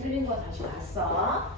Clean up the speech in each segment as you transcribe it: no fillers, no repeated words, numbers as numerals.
틀린 거 다시 봤어.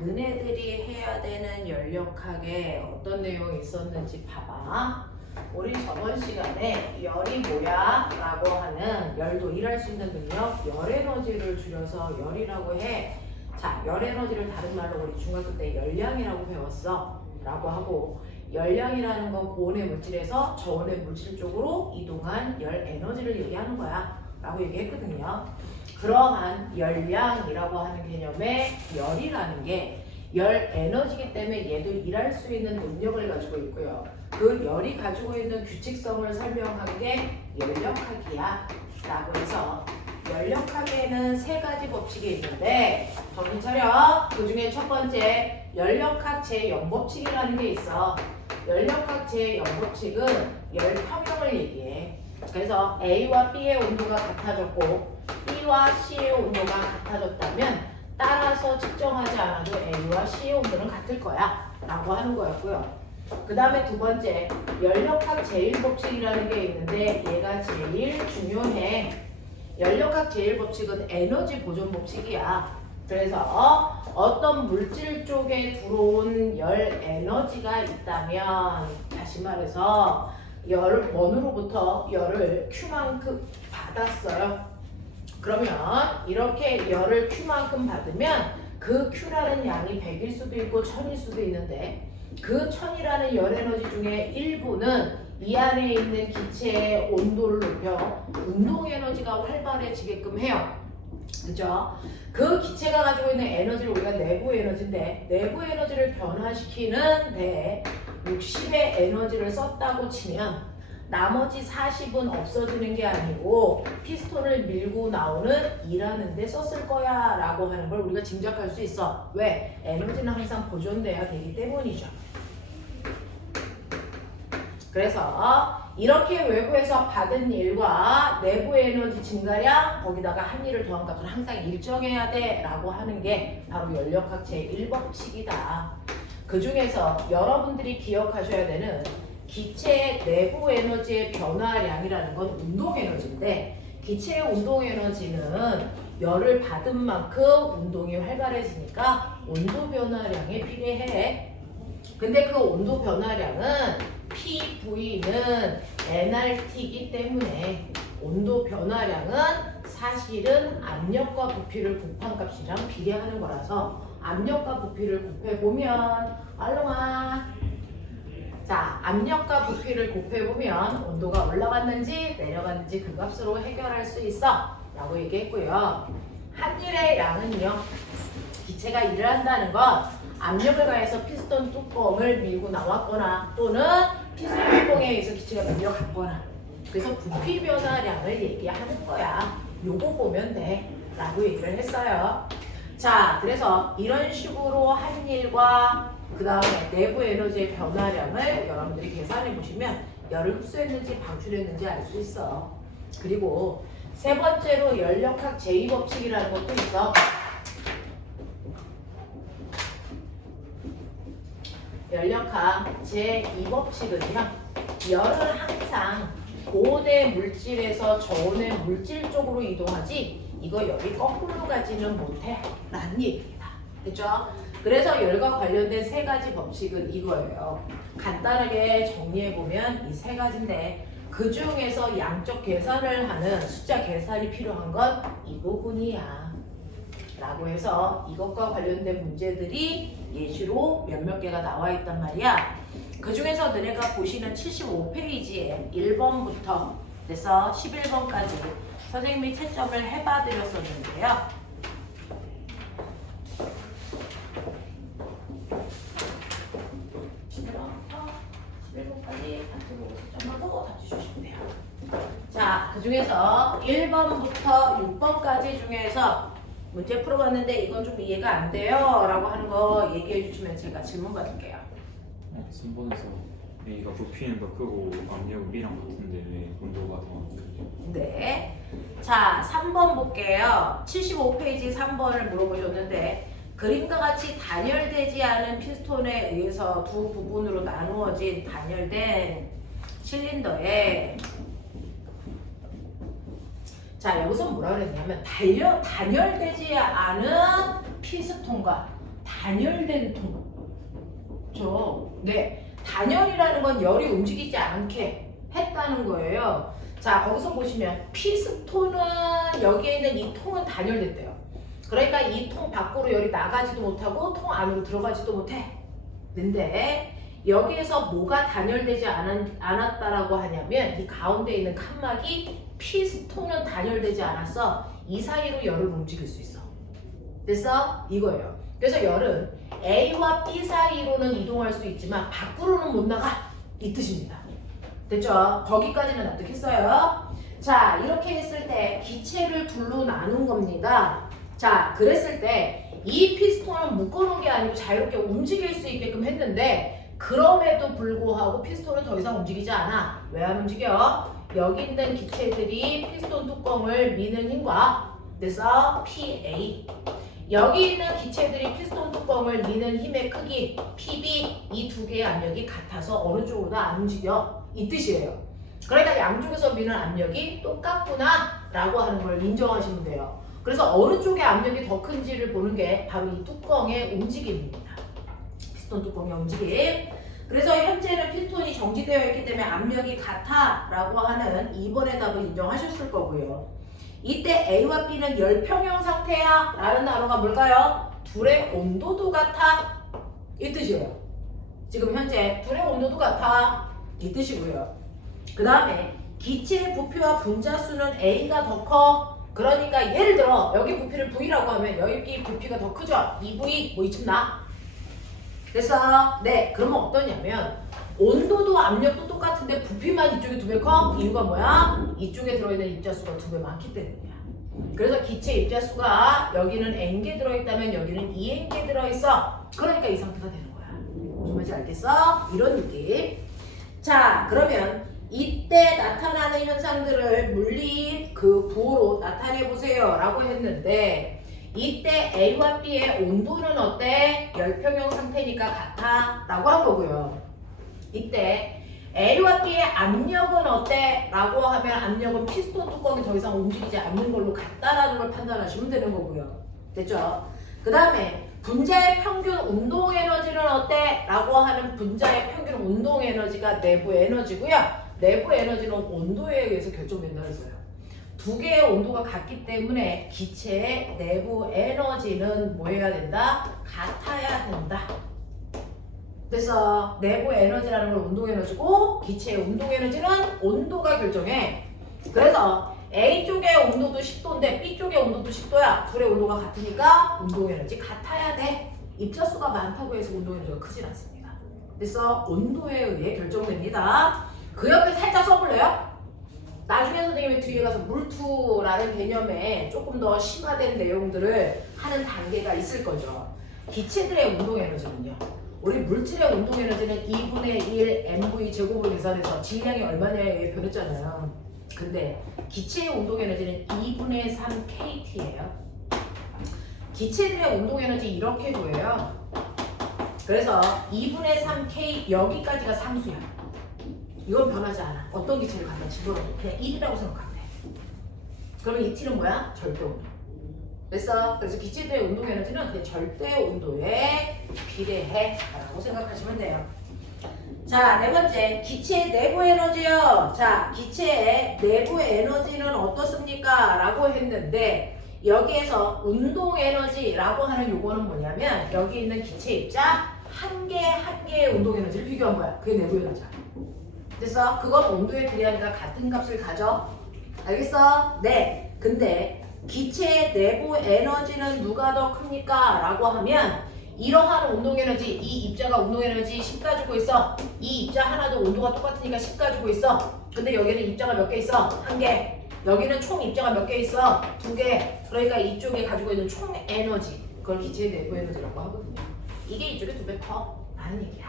너네들이 해야 되는 연력학에 어떤 내용이 있었는지 봐봐. 우리 저번 시간에 열이 뭐야? 라고 하는 열도 일할 수 있는 능력, 열에너지를 줄여서 열이라고 해. 자, 열에너지를 다른 말로 우리 중학교 때 열량이라고 배웠어. 라고 하고, 열량이라는 건 고온의 물질에서 저온의 물질 쪽으로 이동한 열 에너지를 얘기하는 거야. 라고 얘기했거든요. 그러한 열량이라고 하는 개념의 열이라는 게 열 에너지이기 때문에 얘도 일할 수 있는 능력을 가지고 있고요. 그 열이 가지고 있는 규칙성을 설명한 게 열력학이야. 라고 해서 열력학에는 세 가지 법칙이 있는데 정신 차려. 그 중에 첫 번째 열력학 제0법칙이라는 게 있어. 열력학 제0법칙은 열 평형을 얘기해. 그래서 A와 B의 온도가 같아졌고 B와 C의 온도가 같아졌다면 따라서 측정하지 않아도 A와 C의 온도는 같을 거야 라고 하는 거였고요. 그 다음에 두 번째 열력학 제1법칙이라는 게 있는데 얘가 제일 중요해. 열력학 제1법칙은 에너지 보존 법칙이야. 그래서 어떤 물질 쪽에 들어온 열 에너지가 있다면 다시 말해서 열 원으로부터 열을 Q만큼 받았어요. 그러면 이렇게 열을 Q만큼 받으면 그 Q라는 양이 100일 수도 있고 1000일 수도 있는데 그 1000이라는 열 에너지 중에 일부는 이 안에 있는 기체의 온도를 높여 운동 에너지가 활발해지게끔 해요. 그죠? 그 기체가 가지고 있는 에너지를 우리가 내부 에너지인데 내부 에너지를 변화시키는데 60의 에너지를 썼다고 치면 나머지 40은 없어지는 게 아니고 피스톤을 밀고 나오는 일하는 데 썼을 거야 라고 하는 걸 우리가 짐작할 수 있어. 왜? 에너지는 항상 보존돼야 되기 때문이죠. 그래서 이렇게 외부에서 받은 일과 내부 에너지 증가량 거기다가 한 일을 더한 값을 항상 일정해야 돼 라고 하는 게 바로 열력학 제1법칙이다. 그 중에서 여러분들이 기억하셔야 되는 기체의 내부 에너지의 변화량이라는 건 운동 에너지인데 기체의 운동 에너지는 열을 받은 만큼 운동이 활발해지니까 온도 변화량이 필요해. 근데 그 온도 변화량은 PV는 nRT이기 때문에 온도 변화량은 사실은 압력과 부피를 곱한 값이랑 비례하는 거라서 압력과 부피를 곱해보면 얼렁아 자, 압력과 부피를 곱해보면 온도가 올라갔는지 내려갔는지 그 값으로 해결할 수 있어 라고 얘기했고요. 한 일의 양은요 기체가 일을 한다는 건 압력을 가해서 피스톤 뚜껑을 밀고 나왔거나 또는 피스톤 뚜껑에 의해서 기체가 밀려갔거나 그래서 부피 변화량을 얘기하는 거야. 요거 보면 돼 라고 얘기를 했어요. 자, 그래서 이런 식으로 한 일과 그 다음에 내부 에너지의 변화량을 여러분들이 계산해 보시면 열을 흡수했는지 방출했는지 알 수 있어. 그리고 세 번째로 열력학 제2법칙이라는 것도 있어. 열력학 제2법칙은요. 열은 항상 고온의 물질에서 저온의 물질 쪽으로 이동하지 이거 열이 거꾸로 가지는 못해 라는 얘기입니다. 그죠? 그래서 열과 관련된 세 가지 법칙은 이거예요. 간단하게 정리해보면 이 세 가지인데 그 중에서 양적 계산을 하는 숫자 계산이 필요한 건 이 부분이야. 라고 해서 이것과 관련된 문제들이 예시로 몇몇 개가 나와 있단 말이야. 그 중에서 너네가 보시는 75페이지에 1번부터 그래서 11번까지 선생님이 채점을 해봐 드렸었는데요. 11번까지 같이 보고 채점하고 같이 주시면 돼요. 자, 그 중에서 1번부터 6번까지 중에서 문제 풀어봤는데 이건 좀 이해가 안 돼요 라고 하는 거 얘기해 주시면 제가 질문 받을게요. 3번에서 A가 부피는 더 크고 압력은 B랑 같은데 왜 온도가 더 안 크죠? 네. 자, 3번 볼게요. 75페이지 3번을 물어보셨는데 그림과 같이 단열되지 않은 피스톤에 의해서 두 부분으로 나누어진 단열된 실린더에 자, 여기서 뭐라 그랬냐면 단열되지 않은 피스톤과 단열된 통. 네, 단열이라는 건 열이 움직이지 않게 했다는 거예요. 자, 거기서 보시면 피스톤은 여기에 있는 이 통은 단열됐대요. 그러니까 이 통 밖으로 열이 나가지도 못하고 통 안으로 들어가지도 못해. 근데 여기에서 뭐가 단열되지 않았다라고 하냐면 이 가운데 있는 칸막이 피스톤은 단열되지 않았어. 이 사이로 열을 움직일 수 있어. 됐어? 이거예요. 그래서 열은 A와 B 사이로는 이동할 수 있지만 밖으로는 못 나가. 이 뜻입니다. 됐죠? 거기까지는 납득했어요? 자, 이렇게 했을 때 기체를 둘로 나눈 겁니다. 자, 그랬을 때 이 피스톤은 묶어놓은 게 아니고 자유롭게 움직일 수 있게끔 했는데 그럼에도 불구하고 피스톤은 더 이상 움직이지 않아. 왜 안 움직여? 여기 있는 기체들이 피스톤 뚜껑을 미는 힘과 그래서 PA 여기 있는 기체들이 피스톤 뚜껑을 미는 힘의 크기 PB 이 두 개의 압력이 같아서 어느 쪽으로도 안 움직여. 이 뜻이에요. 그러니까 양쪽에서 미는 압력이 똑같구나 라고 하는 걸 인정하시면 돼요. 그래서 어느 쪽의 압력이 더 큰지를 보는 게 바로 이 뚜껑의 움직임입니다. 피스톤 뚜껑의 움직임. 그래서 현재는 피스톤이 정지되어 있기 때문에 압력이 같아 라고 하는 2번의 답을 인정하셨을 거고요. 이때 A와 B는 열평형 상태야 라는 단어가 뭘까요? 둘의 온도도 같아 이 뜻이에요. 지금 현재 둘의 온도도 같아 이 뜻이고요. 그 다음에 기체의 부피와 분자수는 A가 더 커. 그러니까 예를 들어 여기 부피를 V라고 하면 여기 부피가 더 크죠? 2V 뭐 이쯤 나? 됐어? 네, 그러면 어떠냐면 온도도 압력도 똑같은데 부피만 이쪽이 2배 커? 이유가 뭐야? 이쪽에 들어있는 입자수가 2배 많기 때문이야. 그래서 기체 입자수가 여기는 N개 들어있다면 여기는 2N개 들어있어. 그러니까 이 상태가 되는 거야. 무슨 말인지 알겠어? 이런 느낌. 자, 그러면 이때 나타나는 현상들을 물리 그 부호로 나타내 보세요 라고 했는데 이때 A와 B의 온도는 어때? 열평형 상태니까 같아 라고 한 거고요. 이때 A와 B의 압력은 어때? 라고 하면 압력은 피스톤 뚜껑이 더 이상 움직이지 않는 걸로 같다라는 걸 판단하시면 되는 거고요. 됐죠? 그 다음에 분자의 평균 운동 에너지는 어때? 라고 하는 분자의 평균 운동 에너지가 내부 에너지고요. 내부 에너지는 온도에 의해서 결정된다고 했어요. 두 개의 온도가 같기 때문에 기체의 내부 에너지는 뭐 해야 된다? 같아야 된다. 그래서 내부 에너지라는 건 운동 에너지고 기체의 운동 에너지는 온도가 결정해. 그래서 A 쪽의 온도도 10도인데 B 쪽의 온도도 10도야. 둘의 온도가 같으니까 운동 에너지 같아야 돼. 입자수가 많다고 해서 운동 에너지가 크진 않습니다. 그래서 온도에 의해 결정됩니다. 그 옆에 살짝 써볼래요? 나중에 선생님이 뒤에 가서 물투라는 개념에 조금 더 심화된 내용들을 하는 단계가 있을 거죠. 기체들의 운동 에너지는요. 우리 물질의 운동 에너지는 2분의 1 mv 제곱으로 계산해서 질량이 얼마냐에 의해 변했잖아요. 근데 기체의 운동 에너지는 2분의 3 kT예요. 기체들의 운동 에너지 이렇게 구해요. 그래서 2분의 3 k 여기까지가 상수야. 이건 변하지 않아. 어떤 기체를 갖다 집어넣어도 그냥 1이라고 생각하면 돼. 그러면 이 t는 뭐야? 절대 온도. 됐어? 그래서 기체들의 운동 에너지는 그냥 절대 온도에 비례해 라고 생각하시면 돼요. 자, 네 번째 기체의 내부 에너지요. 자, 기체의 내부 에너지는 어떻습니까? 라고 했는데 여기에서 운동 에너지라고 하는 요거는 뭐냐면 여기 있는 기체 입자 한 개의 운동 에너지를 비교한 거야. 그게 내부 에너지야. 그래서 그건 온도에 비례하니까 같은 값을 가져. 알겠어? 네. 근데 기체의 내부 에너지는 누가 더 큽니까? 라고 하면 이러한 운동 에너지, 이 입자가 운동 에너지 10 가지고 있어. 이 입자 하나도 온도가 똑같으니까 10 가지고 있어. 근데 여기는 입자가 몇 개 있어? 한 개. 여기는 총 입자가 몇 개 있어? 2개. 그러니까 이쪽에 가지고 있는 총 에너지, 그걸 기체의 내부 에너지라고 하거든요. 이게 이쪽에 2배 커 라는 얘기야.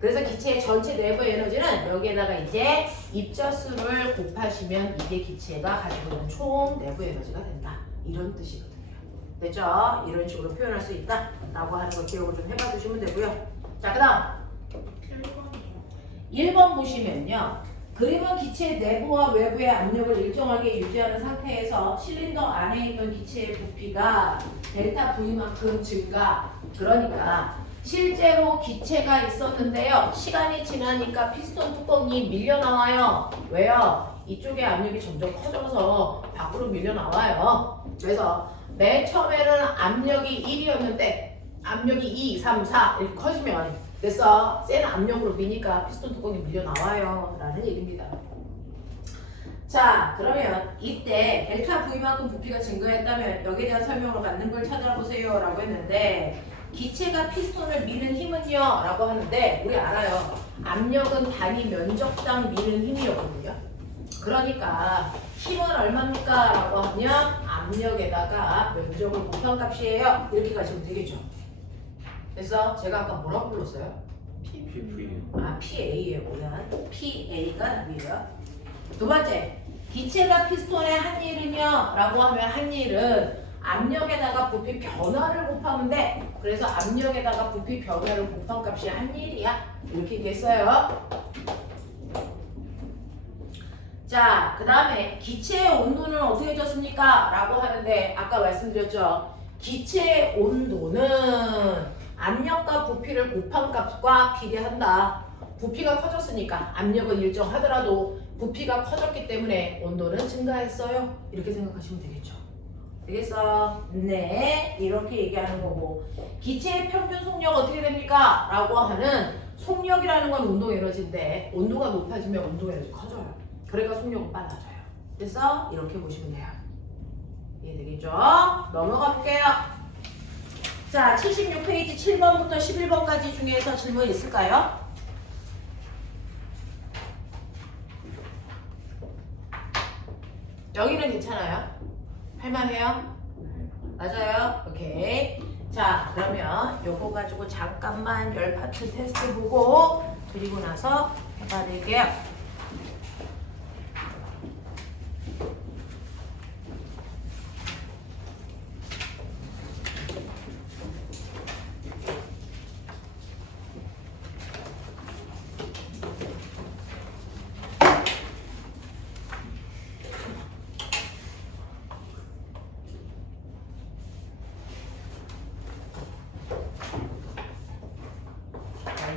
그래서 기체의 전체 내부 에너지는 여기에다가 이제 입자수를 곱하시면 이게 기체가 가지고 있는 총 내부 에너지가 된다. 이런 뜻이거든요. 됐죠? 이런 식으로 표현할 수 있다 라고 하는 걸 기억을 좀 해봐 주시면 되고요. 자, 그 다음 1번 보시면요. 그림은 기체 내부와 외부의 압력을 일정하게 유지하는 상태에서 실린더 안에 있는 기체의 부피가 델타 V만큼 증가. 그러니까 실제로 기체가 있었는데요. 시간이 지나니까 피스톤 뚜껑이 밀려 나와요. 왜요? 이쪽에 압력이 점점 커져서 밖으로 밀려 나와요. 그래서 맨 처음에는 압력이 1이었는데 압력이 2, 3, 4 이렇게 커지면 됐어. 센 압력으로 미니까 피스톤 뚜껑이 밀려 나와요. 라는 얘기입니다. 자, 그러면 이때 델타 V만큼 부피가 증가했다면 여기에 대한 설명을 받는 걸 찾아보세요. 라고 했는데 기체가 피스톤을 미는 힘은요? 라고 하는데 우리 알아요. 압력은 단위 면적당 미는 힘이었거든요. 그러니까 힘은 얼마입니까? 라고 하면 압력에다가 면적을 곱한 값이에요. 이렇게 가시면 되겠죠. 그래서 제가 아까 뭐라고 불렀어요? PV. 아, PA예요. 오늘 PA가 답이에요. 두 번째, 기체가 피스톤의 한 일은요? 라고 하면 한 일은 압력에다가 부피 변화를 곱하면 돼. 그래서 압력에다가 부피 변화를 곱한 값이 한 일이야. 이렇게 됐어요. 자, 그 다음에 기체의 온도는 어떻게 해줬습니까? 라고 하는데 아까 말씀드렸죠. 기체의 온도는 압력과 부피를 곱한 값과 비례한다. 부피가 커졌으니까 압력은 일정하더라도 부피가 커졌기 때문에 온도는 증가했어요. 이렇게 생각하시면 되겠죠. 되겠어? 네, 이렇게 얘기하는 거고 기체의 평균 속력 어떻게 됩니까? 라고 하는 속력이라는 건 운동 에너지인데 온도가 높아지면 운동 에너지 커져요. 그러니까 속력은 빨라져요. 그래서 이렇게 보시면 돼요. 이해되겠죠? 넘어가 볼게요. 자, 76페이지 7번부터 11번까지 중에서 질문 있을까요? 여기는 괜찮아요? 할만해요? 맞아요? 오케이. 자, 그러면 요거 가지고 잠깐만 10파트 테스트 보고 그리고 나서 해봐 드릴게요.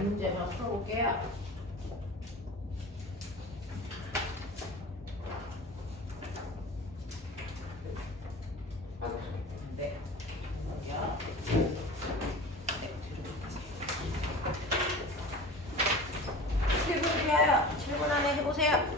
문제만 풀어볼게요. 네. 여기요. 네, 7분 드려요. 7분 안에 해보세요.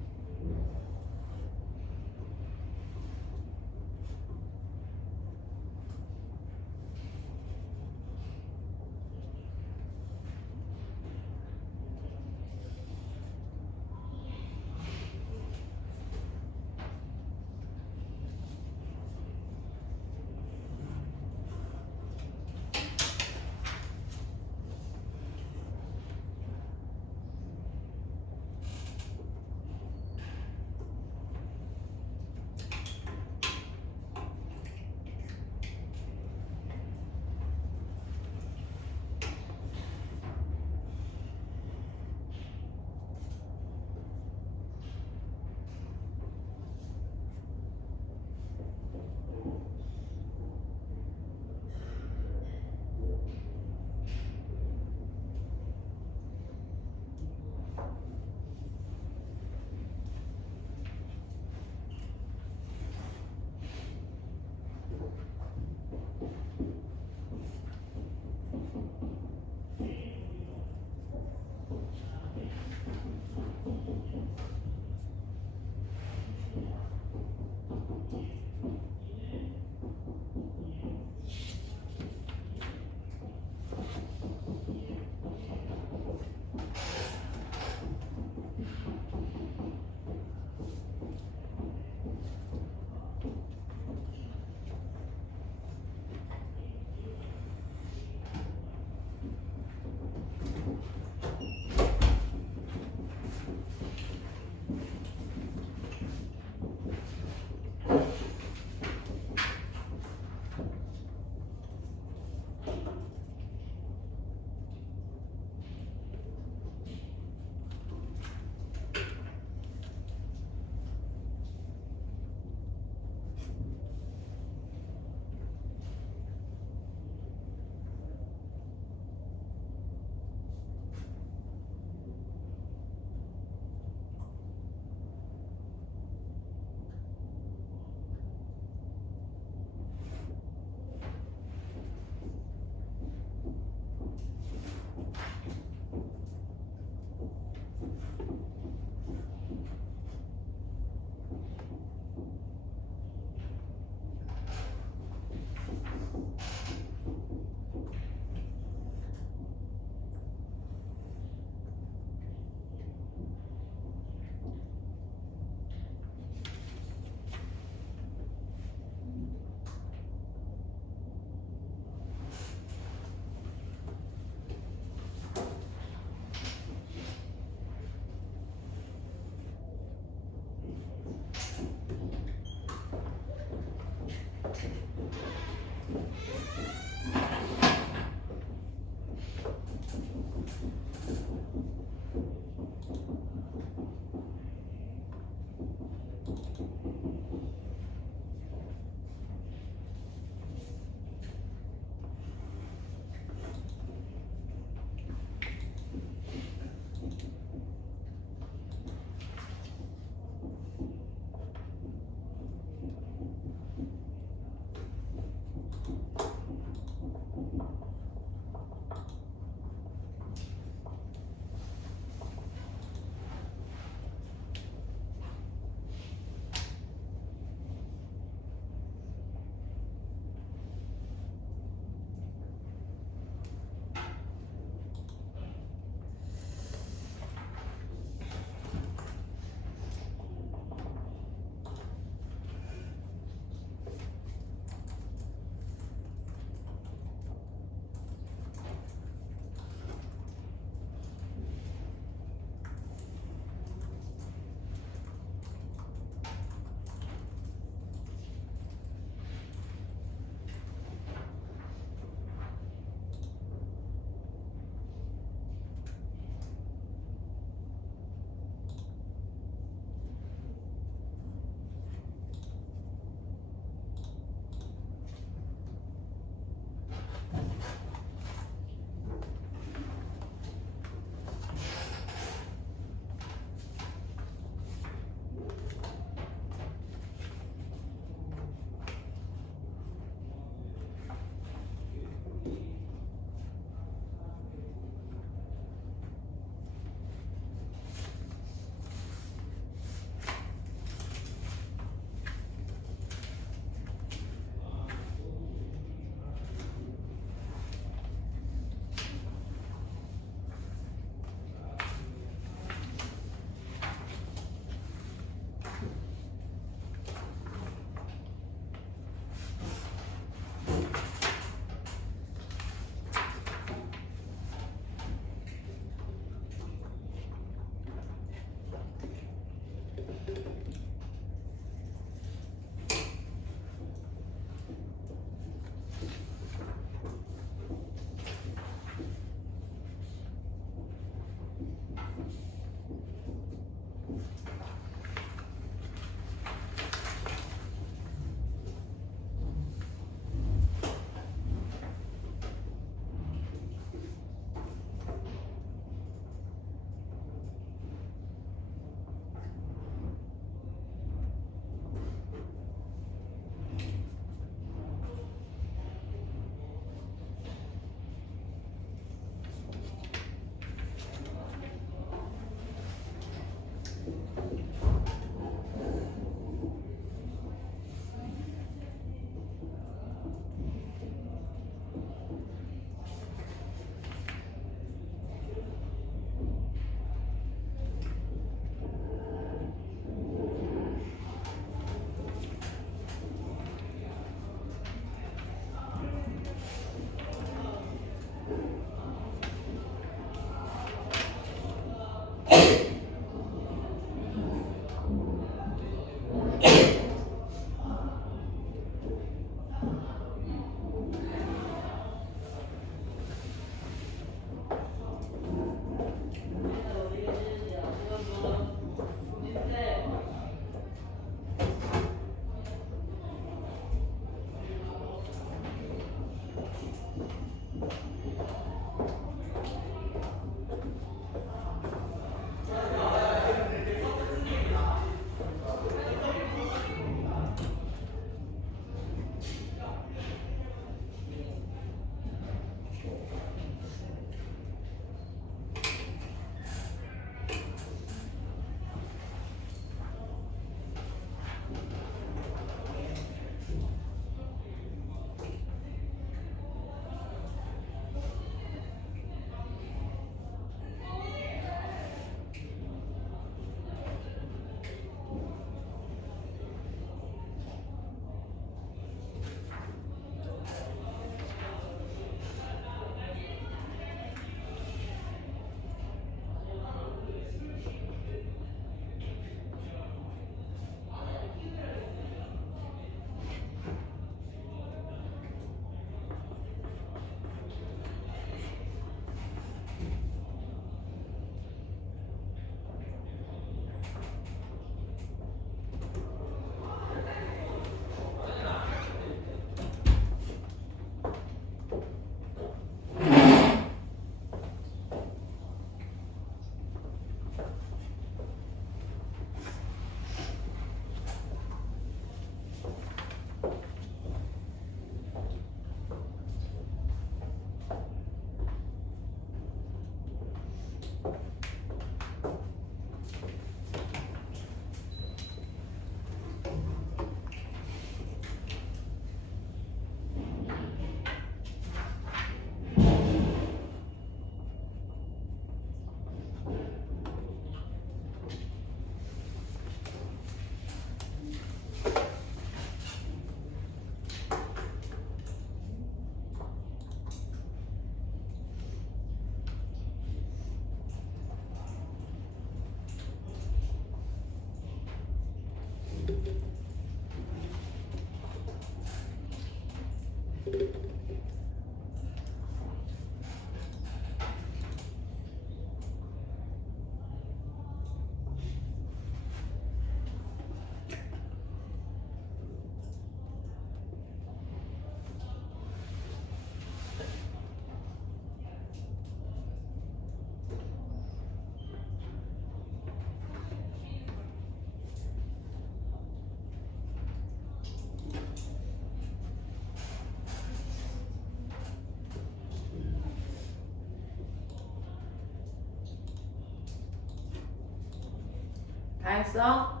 다 했어?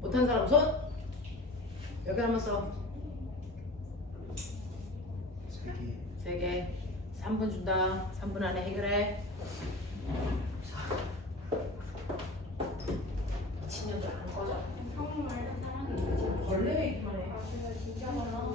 못한 사람 손? 몇 개 남았어? 3개. 3개. 3분 준다. 3분 안에 해결해. 미친년들 안 꺼져. 정말 사랑해. 벌레 얘기만 해. 제가 진짜 많아.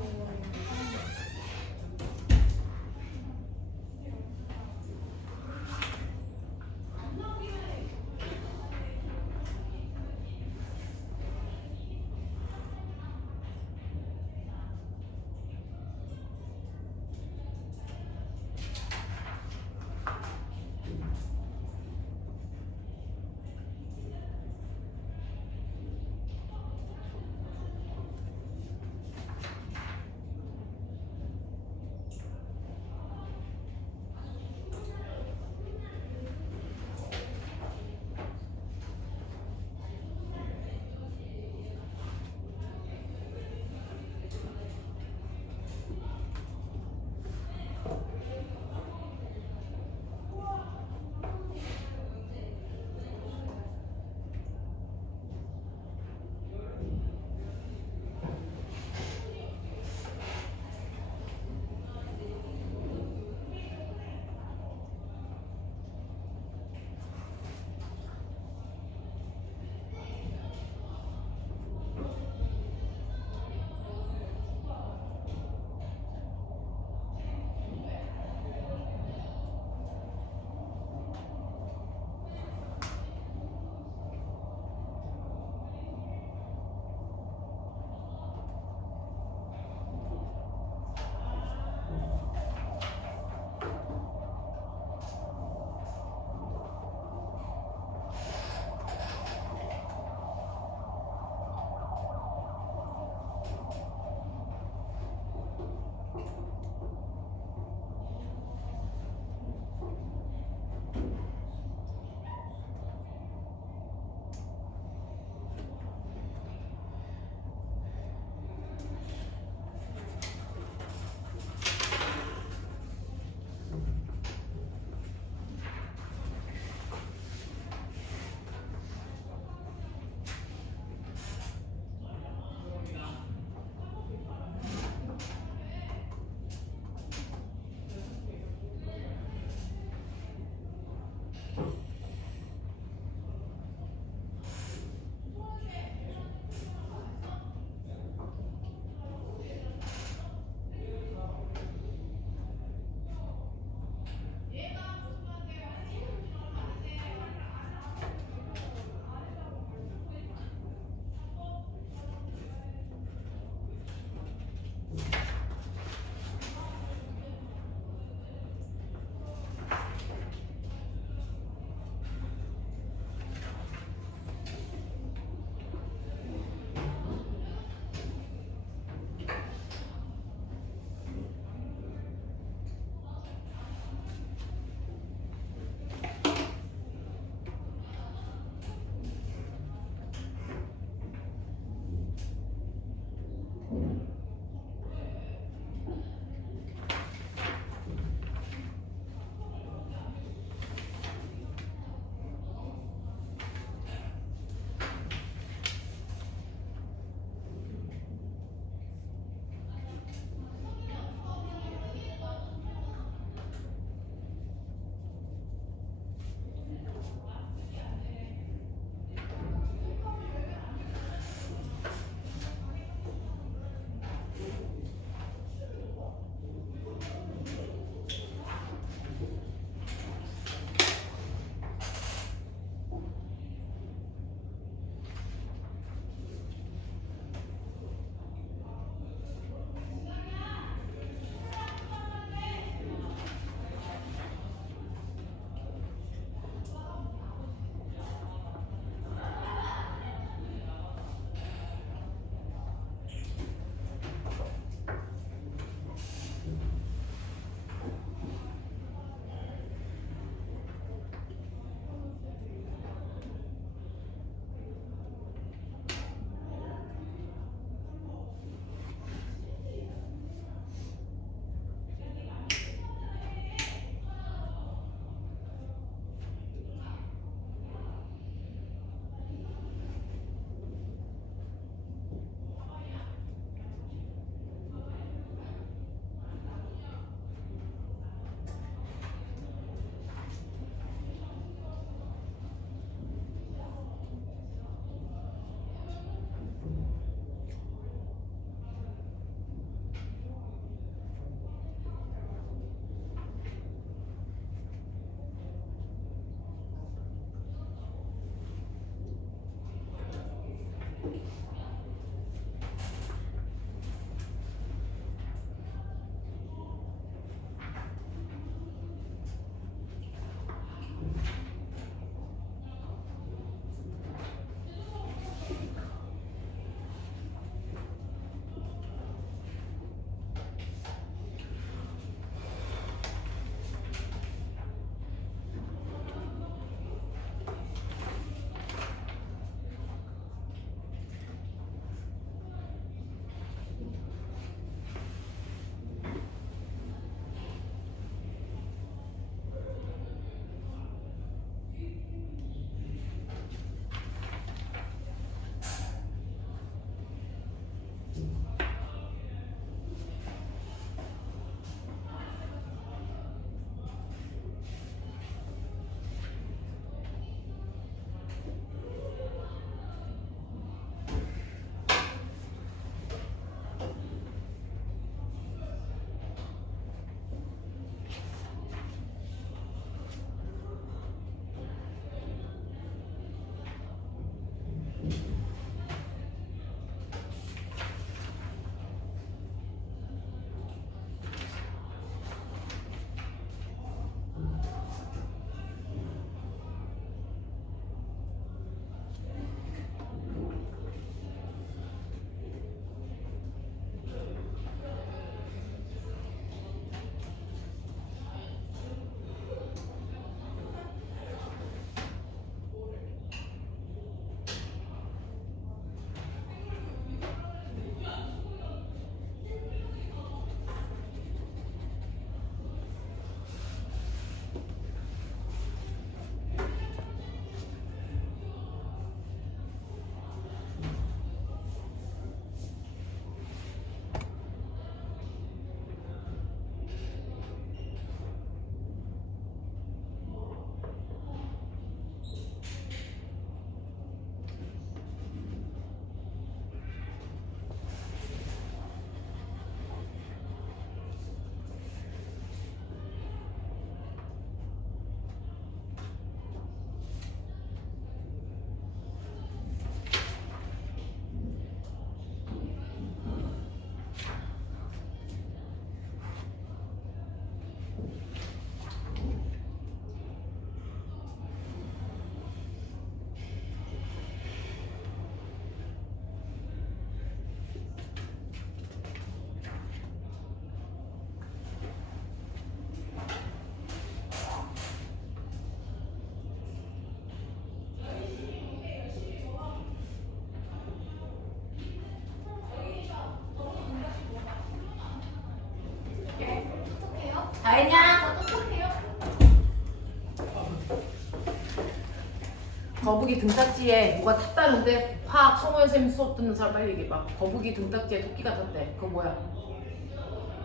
거북이 등딱지에 뭐가 탔다는데 확 송호연 쌤 수업 듣는 사람 빨리 얘기해봐. 거북이 등딱지에 토끼가 탔대. 그거 뭐야?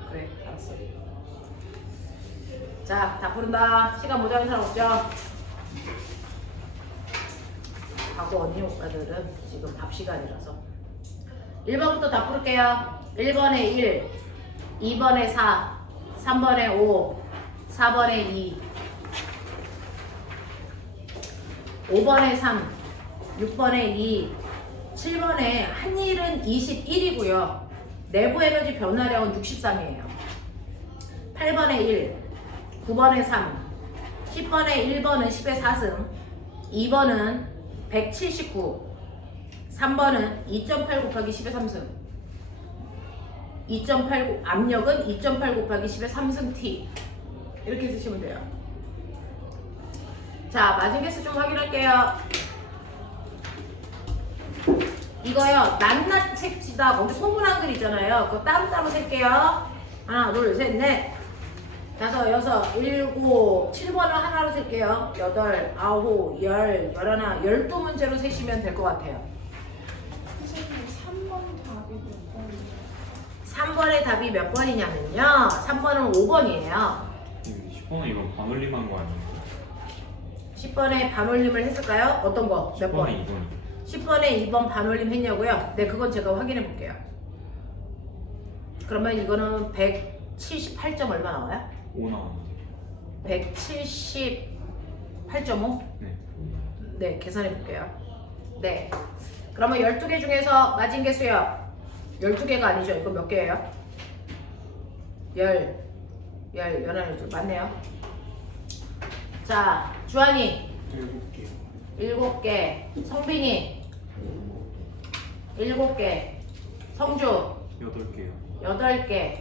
그래, 알았어. 자, 다 부른다. 시간 모자란 사람 없죠? 하고 언니 오빠들은 지금 밥 시간이라서 1번부터 다 부를게요. 1번에 1, 2번에 4, 3번에 5, 4번에 2, 5번에 3, 6번에 2, 7번에 한일은 21이고요. 내부 에너지 변화량은 63이에요. 8번에 1, 9번에 3, 10번에 1번은 10의 4승, 2번은 179, 3번은 2.8 곱하기 10의 3승, 2.8 압력은 2.8 곱하기 10의 3승 T 이렇게 쓰시면 돼요. 자, 맞은 개수 좀 확인할게요. 이거요, 낱낱 셉시다. 거기 소문 한글 있잖아요. 그거 따로따로 셀게요. 하나, 둘, 셋, 넷, 다섯, 여섯, 일곱, 7번을 하나로 셀게요. 여덟, 아홉, 열, 열하나, 12문제로 세시면 될 것 같아요. 선생님 3번 답이 몇 번이에요? 3번의 답이 몇 번이냐면요. 3번은 5번이에요. 10번은 이건 반올림한 거 아니에요? 10번에 반올림을 했을까요? 어떤 거? 몇 번? 10번에 2번. 10번에 2번 반올림 했냐고요? 네, 그건 제가 확인해 볼게요. 그러면 이거는 178점 얼마 나와요? 5 나왔는데. 178.5? 네. 네, 계산해 볼게요. 네. 그러면 12개 중에서 맞은 개수요. 12개가 아니죠. 이거 몇 개예요? 11, 12, 맞네요. 자, 주한이 7개요. 7개, 성빈이 7개, 성주 8개요. 8개,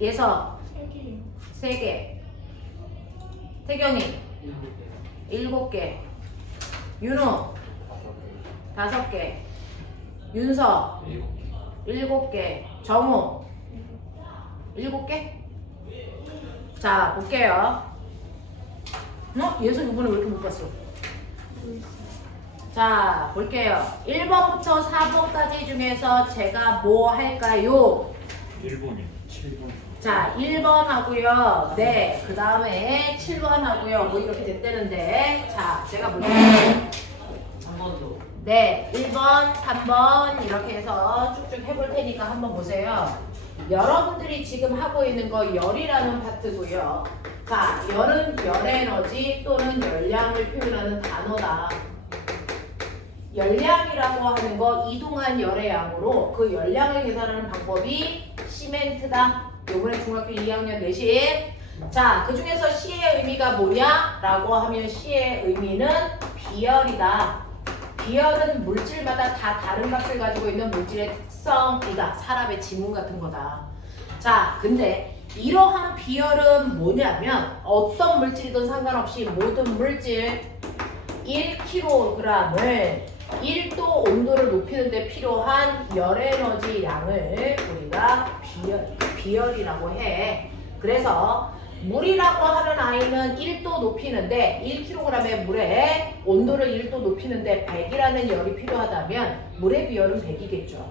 예서 3개요. 3개, 태경이 7개, 윤호 5개, 윤서 7개, 정우 7개? 자, 볼게요. 예서 이번에 왜 이렇게 못 봤어? 자, 볼게요. 1번부터 4번까지 중에서 제가 뭐 할까요? 1번이요. 7번. 자, 1번 하고요. 네, 그 다음에 7번 하고요. 뭐 이렇게 됐다는데. 자, 제가 볼게요. 3번도. 네, 1번, 3번 이렇게 해서 쭉쭉 해볼 테니까 한번 보세요. 여러분들이 지금 하고 있는 거 열이라는 파트고요. 자, 열은 열 에너지 또는 열량을 표현하는 단어다. 열량이라고 하는 거 이동한 열의 양으로 그 열량을 계산하는 방법이 시멘트다. 요번에 중학교 2학년 내신. 자, 그 중에서 C의 의미가 뭐냐라고 하면 C의 의미는 비열이다. 비열은 물질마다 다 다른 값을 가지고 있는 물질의 특성이다. 사람의 지문 같은 거다. 자, 근데 이러한 비열은 뭐냐면 어떤 물질이든 상관없이 모든 물질 1kg을 1도 온도를 높이는 데 필요한 열 에너지 양을 우리가 비열이라고 해. 그래서 물이라고 하는 아이는 1도 높이는데 1kg의 물에 온도를 1도 높이는데 100이라는 열이 필요하다면 물의 비열은 100이겠죠.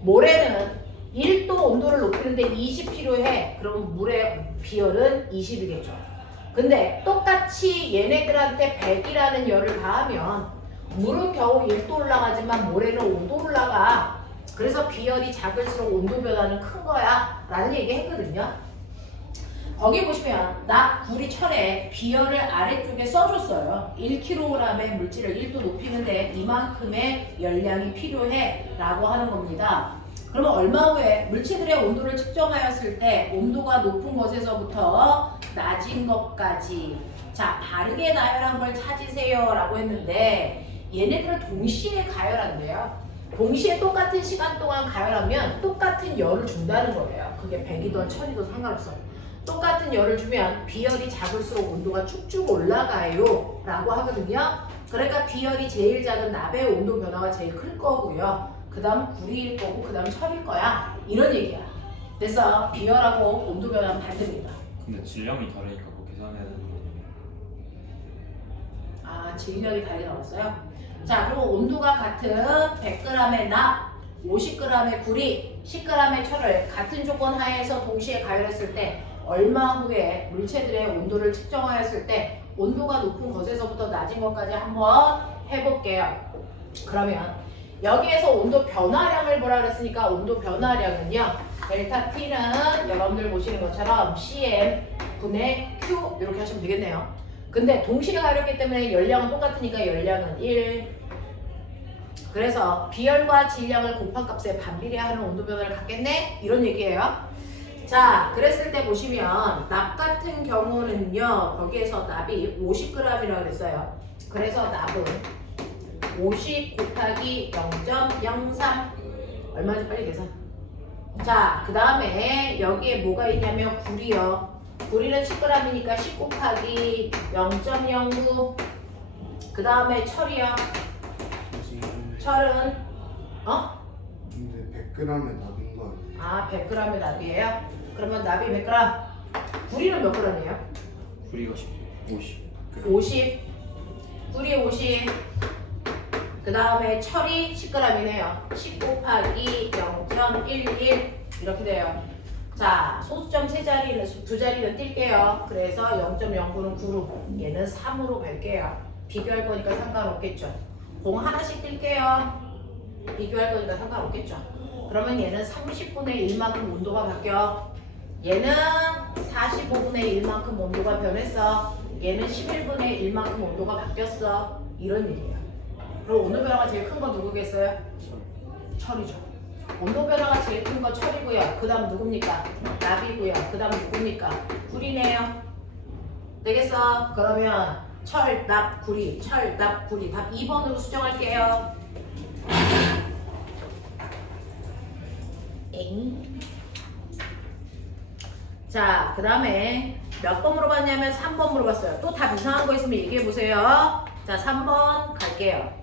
모래는 1도 온도를 높이는데 20 필요해. 그럼 물의 비열은 20이겠죠. 근데 똑같이 얘네들한테 100이라는 열을 가하면 물은 겨우 1도 올라가지만 모래는 5도 올라가. 그래서 비열이 작을수록 온도 변화는 큰 거야 라는 얘기 했거든요. 거기 보시면 나 구리 철에 비열을 아래쪽에 써줬어요. 1kg의 물질을 1도 높이는데 이만큼의 열량이 필요해 라고 하는 겁니다. 그러면 얼마 후에 물체들의 온도를 측정하였을 때 온도가 높은 것에서부터 낮은 것까지 자 바르게 나열한 걸 찾으세요 라고 했는데 얘네들은 동시에 가열한대요. 동시에 똑같은 시간 동안 가열하면 똑같은 열을 준다는 거예요. 그게 100이든 1000이든 상관없어. 똑같은 열을 주면 비열이 작을수록 온도가 쭉쭉 올라가요 라고 하거든요. 그러니까 비열이 제일 작은 납의 온도 변화가 제일 클 거고요. 그 다음 구리일 거고 그 다음 철일 거야. 이런 얘기야. 그래서 비열하고 온도 변화는 반대입니다. 근데 질량이 다르니까 뭐 계산해야 되는 거 아, 질량이 다르게 나왔어요? 자, 그리고 온도가 같은 100g의 납, 50g의 구리, 10g의 철을 같은 조건 하에서 동시에 가열했을 때 얼마 후에 물체들의 온도를 측정하였을 때 온도가 높은 것에서부터 낮은 것까지 한번 해볼게요. 그러면 여기에서 온도 변화량을 뭐라 그랬으니까 온도 변화량은요. 델타 T는 여러분들 보시는 것처럼 CM 분의 Q 이렇게 하시면 되겠네요. 근데 동시에 가렸기 때문에 열량은 똑같으니까 열량은 1. 그래서 비열과 질량을 곱한 값에 반비례하는 온도 변화를 갖겠네? 이런 얘기예요. 자, 그랬을 때 보시면 납 같은 경우는요. 거기에서 납이 50g이라고 그랬어요. 그래서 납은 50 곱하기 0.03 얼마인지 빨리 계산. 자, 그 다음에 여기에 뭐가 있냐면 구리요. 구리는 10g이니까 10 곱하기 0.09. 그 다음에 철이요. 철은 근데 100g의 납인 거 아니에요? 아 100g의 납이에요? 그러면 납이 100g. 구리는 몇 g이에요? 구리가 50. 50. 구리 50. 그 다음에 철이 10g이네요. 10 곱하기 0.11 이렇게 돼요. 자, 소수점 세 자리는 두 자리는 뛸게요. 그래서 0.09는 9로 얘는 3으로 갈게요. 비교할 거니까 상관없겠죠. 공 하나씩 뛸게요. 비교할 거니까 상관없겠죠. 그러면 얘는 30분의 1만큼 온도가 바뀌어. 얘는 45분의 1만큼 온도가 변했어. 얘는 11분의 1만큼 온도가 바뀌었어. 이런 얘기야. 그럼 온도 변화가 제일 큰 건 누구겠어요? 철이죠. 온도 변화가 제일 큰 건 철이고요. 그 다음 누굽니까? 납이고요. 그 다음 누굽니까? 구리네요. 되겠어? 그러면 철, 납, 구리, 철, 납, 구리. 답 2번으로 수정할게요. 엥. 자, 그 다음에 몇 번 물어봤냐면 3번 물어봤어요. 또 답 이상한 거 있으면 얘기해보세요. 자, 3번 갈게요.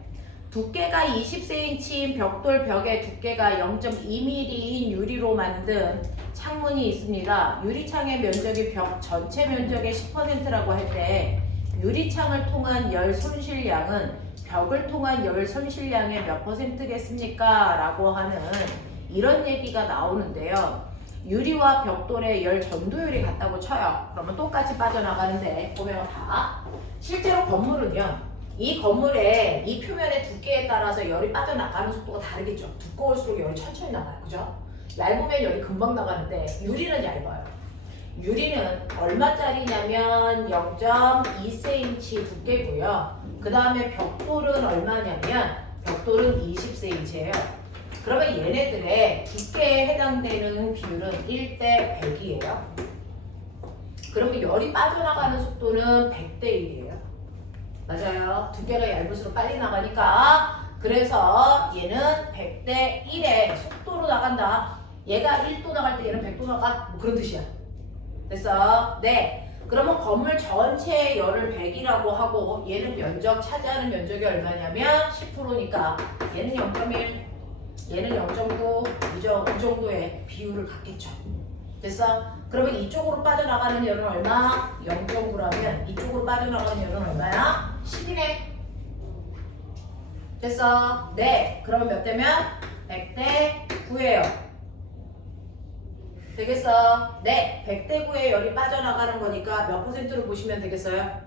두께가 20cm인 벽돌 벽의 두께가 0.2mm인 유리로 만든 창문이 있습니다. 유리창의 면적이 벽 전체 면적의 10%라고 할 때 유리창을 통한 열 손실량은 벽을 통한 열 손실량의 몇 %겠습니까? 라고 하는 이런 얘기가 나오는데요. 유리와 벽돌의 열 전도율이 같다고 쳐요. 그러면 똑같이 빠져나가는데 보면 다 실제로 건물은요. 이 건물의 이 표면의 두께에 따라서 열이 빠져나가는 속도가 다르겠죠. 두꺼울수록 열이 천천히 나가요. 그죠? 얇으면 열이 금방 나가는데 유리는 얇아요. 유리는 얼마짜리냐면 0.2cm 두께고요. 그 다음에 벽돌은 얼마냐면 벽돌은 20cm예요. 그러면 얘네들의 두께에 해당되는 비율은 1대 100이에요. 그러면 열이 빠져나가는 속도는 100대 1이에요. 맞아요. 두께가 얇을수록 빨리 나가니까. 그래서 얘는 100대 1의 속도로 나간다. 얘가 1도 나갈 때 얘는 100도 나가. 뭐 그런 뜻이야. 됐어? 네. 그러면 건물 전체의 열을 100이라고 하고 얘는 면적 차지하는 면적이 얼마냐면 10%니까 얘는 0.1, 얘는 0.9, 이 정도의 비율을 갖겠죠. 됐어? 그러면 이쪽으로 빠져나가는 열은 얼마? 0.9라면 이쪽으로 빠져나가는 열은 얼마야? 10이네. 됐어? 네. 그러면 몇 대면? 100대 9예요. 되겠어? 네. 100대 9의 열이 빠져나가는 거니까 몇 %를 보시면 되겠어요?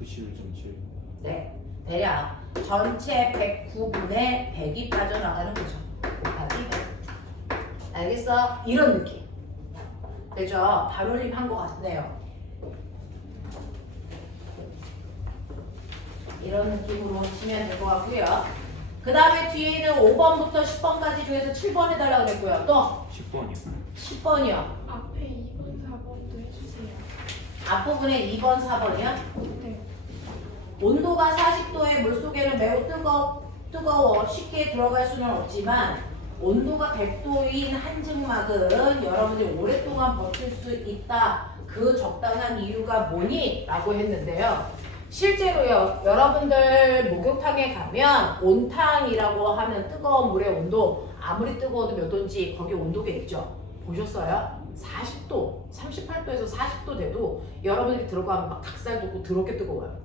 91.7. 네. 대략 전체 109분의 100이 빠져나가는 거죠. 곱하기 100. 알겠어? 이런 느낌. 되죠? 반올림 한 것 같네요. 이런 느낌으로 치면 될 것 같고요. 그 다음에 뒤에 있는 5번부터 10번까지 중에서 7번 해달라고 그랬고요. 또 10번이요. 10번이요. 앞에 2번, 4번도 해주세요. 앞부분에 2번, 4번이요. 네. 온도가 40도의 물속에는 매우 뜨거워 쉽게 들어갈 수는 없지만 온도가 100도인 한증막은 여러분들이 오랫동안 버틸 수 있다. 그 적당한 이유가 뭐니? 라고 했는데요. 실제로요. 여러분들 목욕탕에 가면 온탕이라고 하는 뜨거운 물의 온도 아무리 뜨거워도 몇 도인지 거기 온도가 있죠. 보셨어요? 40도, 38도에서 40도 돼도 여러분들이 들어가면 막 닭살 돋고 더럽게 뜨거워요.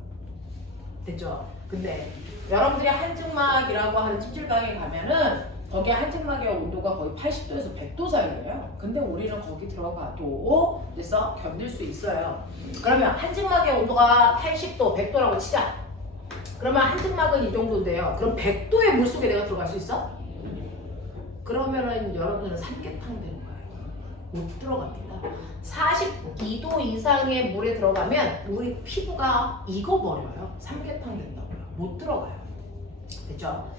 됐죠? 근데 여러분들이 한증막이라고 하는 찜질방에 가면은 거기 한증막의 온도가 거의 80도에서 100도 사이예요. 근데 우리는 거기 들어가도 됐어? 견딜 수 있어요. 그러면 한증막의 온도가 80도, 100도라고 치자. 그러면 한증막은 이 정도인데요. 그럼 100도의 물속에 내가 들어갈 수 있어? 그러면은 여러분들은 삼계탕 되는 거예요. 못 들어갑니다. 42도 이상의 물에 들어가면 우리 피부가 익어버려요. 삼계탕 된다고요. 못 들어가요. 됐죠?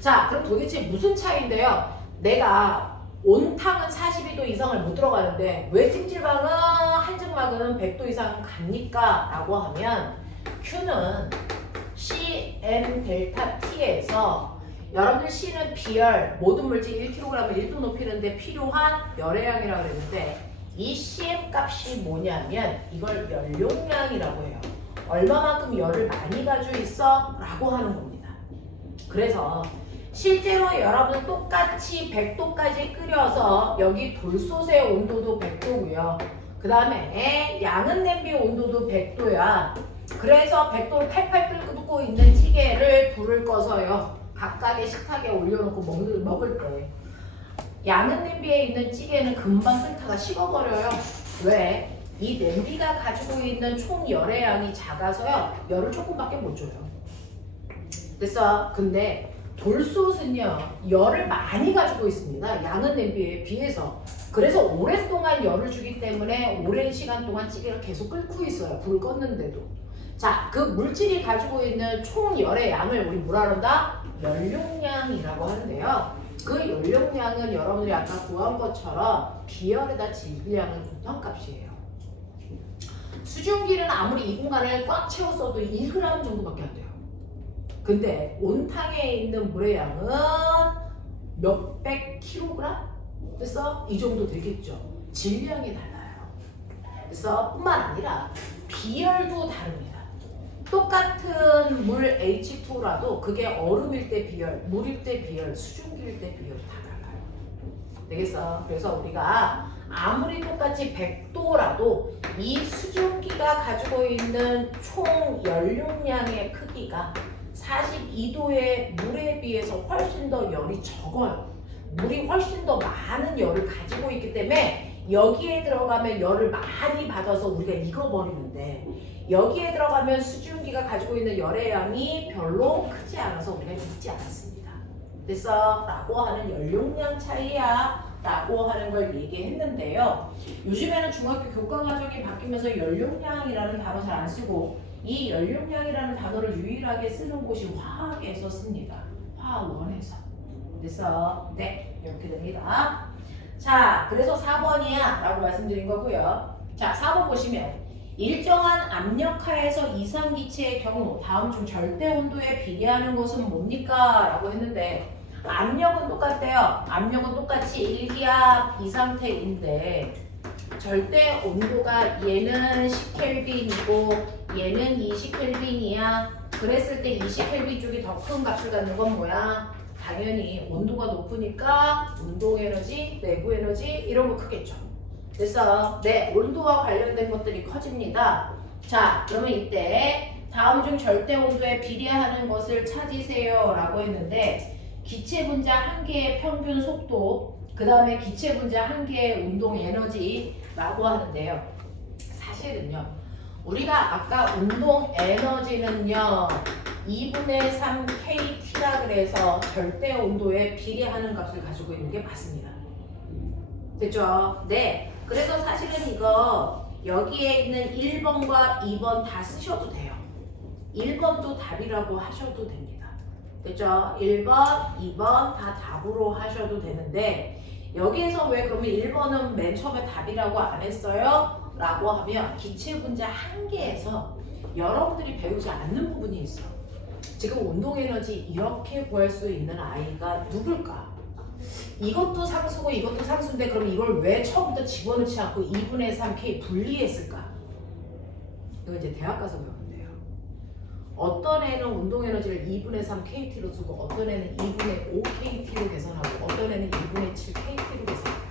자, 그럼 도대체 무슨 차이인데요? 내가 온탕은 42도 이상을 못 들어가는데 왜 찜질방은 한증막은 100도 이상 갑니까? 라고 하면 Q는 CM 델타 T에서 여러분들 C는 비열, 모든 물질 1kg을 1도 높이는데 필요한 열의 양이라고 그랬는데 이 CM 값이 뭐냐면 이걸 연료량이라고 해요. 얼마만큼 열을 많이 가지고 있어? 라고 하는 겁니다. 그래서 실제로 여러분 똑같이 100도까지 끓여서 여기 돌솥의 온도도 100도고요. 그 다음에 양은 냄비 온도도 100도야. 그래서 100도를 팔팔 끓고 있는 찌개를 불을 꺼서요. 각각의 식탁에 올려놓고 먹을 때 양은 냄비에 있는 찌개는 금방 끓다가 식어버려요. 왜? 이 냄비가 가지고 있는 총 열의 양이 작아서요. 열을 조금밖에 못 줘요. 됐어? 근데 돌솥은요. 열을 많이 가지고 있습니다. 양은 냄비에 비해서. 그래서 오랫동안 열을 주기 때문에 오랜 시간 동안 찌개를 계속 끓고 있어요. 불을 껐는데도. 자, 그 물질이 가지고 있는 총 열의 양을 우리 뭐라 그런다? 연료량이라고 하는데요. 그 연료량은 여러분들이 아까 구한 것처럼 비열에다 질량을 곱한 값이에요. 수증기는 아무리 이 공간을 꽉 채웠어도 1g 정도밖에 안 돼요. 근데 온탕에 있는 물의 양은 몇백 킬로그램? 됐어? 이 정도 되겠죠. 질량이 달라요. 그래서 뿐만 아니라 비열도 다릅니다. 똑같은 물 H2라도 그게 얼음일 때 비열, 물일 때 비열, 수증기일 때 비열이 다 달라요. 되겠어? 그래서 우리가 아무리 똑같이 100도라도 이 수증기가 가지고 있는 총 연료량의 크기가 42도의 물에 비해서 훨씬 더 열이 적어요. 물이 훨씬 더 많은 열을 가지고 있기 때문에 여기에 들어가면 열을 많이 받아서 우리가 익어버리는데 여기에 들어가면 수증기가 가지고 있는 열의 양이 별로 크지 않아서 우리가 익지 않았습니다. 됐어? 라고 하는 연료량 차이야 라고 하는 걸 얘기했는데요. 요즘에는 중학교 교과 과정이 바뀌면서 연료량이라는 단어 잘 안 쓰고 이 연료량이라는 단어를 유일하게 쓰는 곳이 화학에서 씁니다. 화학원에서. 됐어? 네, 이렇게 됩니다. 자, 그래서 4번이야 라고 말씀드린 거고요. 자, 4번 보시면 일정한 압력하에서 이상기체의 경우 다음 중 절대 온도에 비례하는 것은 뭡니까? 라고 했는데 압력은 똑같대요. 압력은 똑같이 1기압 이 상태인데 절대 온도가 얘는 10켈빈이고 얘는 20켈빈이야. 그랬을 때 20켈빈 쪽이 더 큰 값을 갖는 건 뭐야? 당연히 온도가 높으니까 운동에너지, 내부에너지 이런 거 크겠죠. 그래서 네, 온도와 관련된 것들이 커집니다. 자, 그러면 이때 다음 중 절대 온도에 비례하는 것을 찾으세요 라고 했는데 기체 분자 한 개의 평균 속도, 그 다음에 기체 분자 한 개의 운동 에너지라고 하는데요. 사실은요, 우리가 아까 운동 에너지는요 2분의 3 KT라 그래서 절대 온도에 비례하는 값을 가지고 있는 게 맞습니다. 됐죠? 네. 그래서 사실은 이거 여기에 있는 1번과 2번 다 쓰셔도 돼요. 1번도 답이라고 하셔도 됩니다. 됐죠? 1번, 2번 다 답으로 하셔도 되는데 여기에서 왜 그러면 1번은 맨 처음에 답이라고 안 했어요? 라고 하면 기체 분자 한 개에서 여러분들이 배우지 않는 부분이 있어. 지금 운동에너지 이렇게 구할 수 있는 아이가 누굴까? 이것도 상수고 이것도 상수인데 그럼 이걸 왜 처음부터 집어넣지 않고 2분의 3K 분리했을까? 이거 이제 대학 가서 배우면 돼요. 어떤 애는 운동에너지를 2분의 3 KT로 쓰고 어떤 애는 2분의 5 KT로 계산하고 어떤 애는 2분의 7 KT로 계산해요.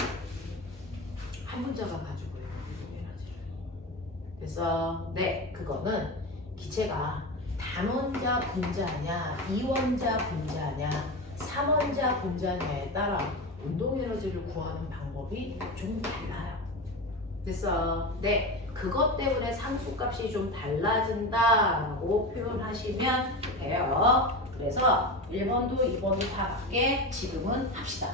한 분자가 가지고 있는 운동에너지를. 그래서 네, 그거는 기체가 다 단원자 분자냐, 이원자 분자냐, 삼원자 분자냐에 따라 운동 에너지를 구하는 방법이 좀 달라요. 됐어? 네, 그것 때문에 상수값이 좀 달라진다라고 표현하시면 돼요. 그래서 1번도 2번도 다 맞게 지금은 합시다.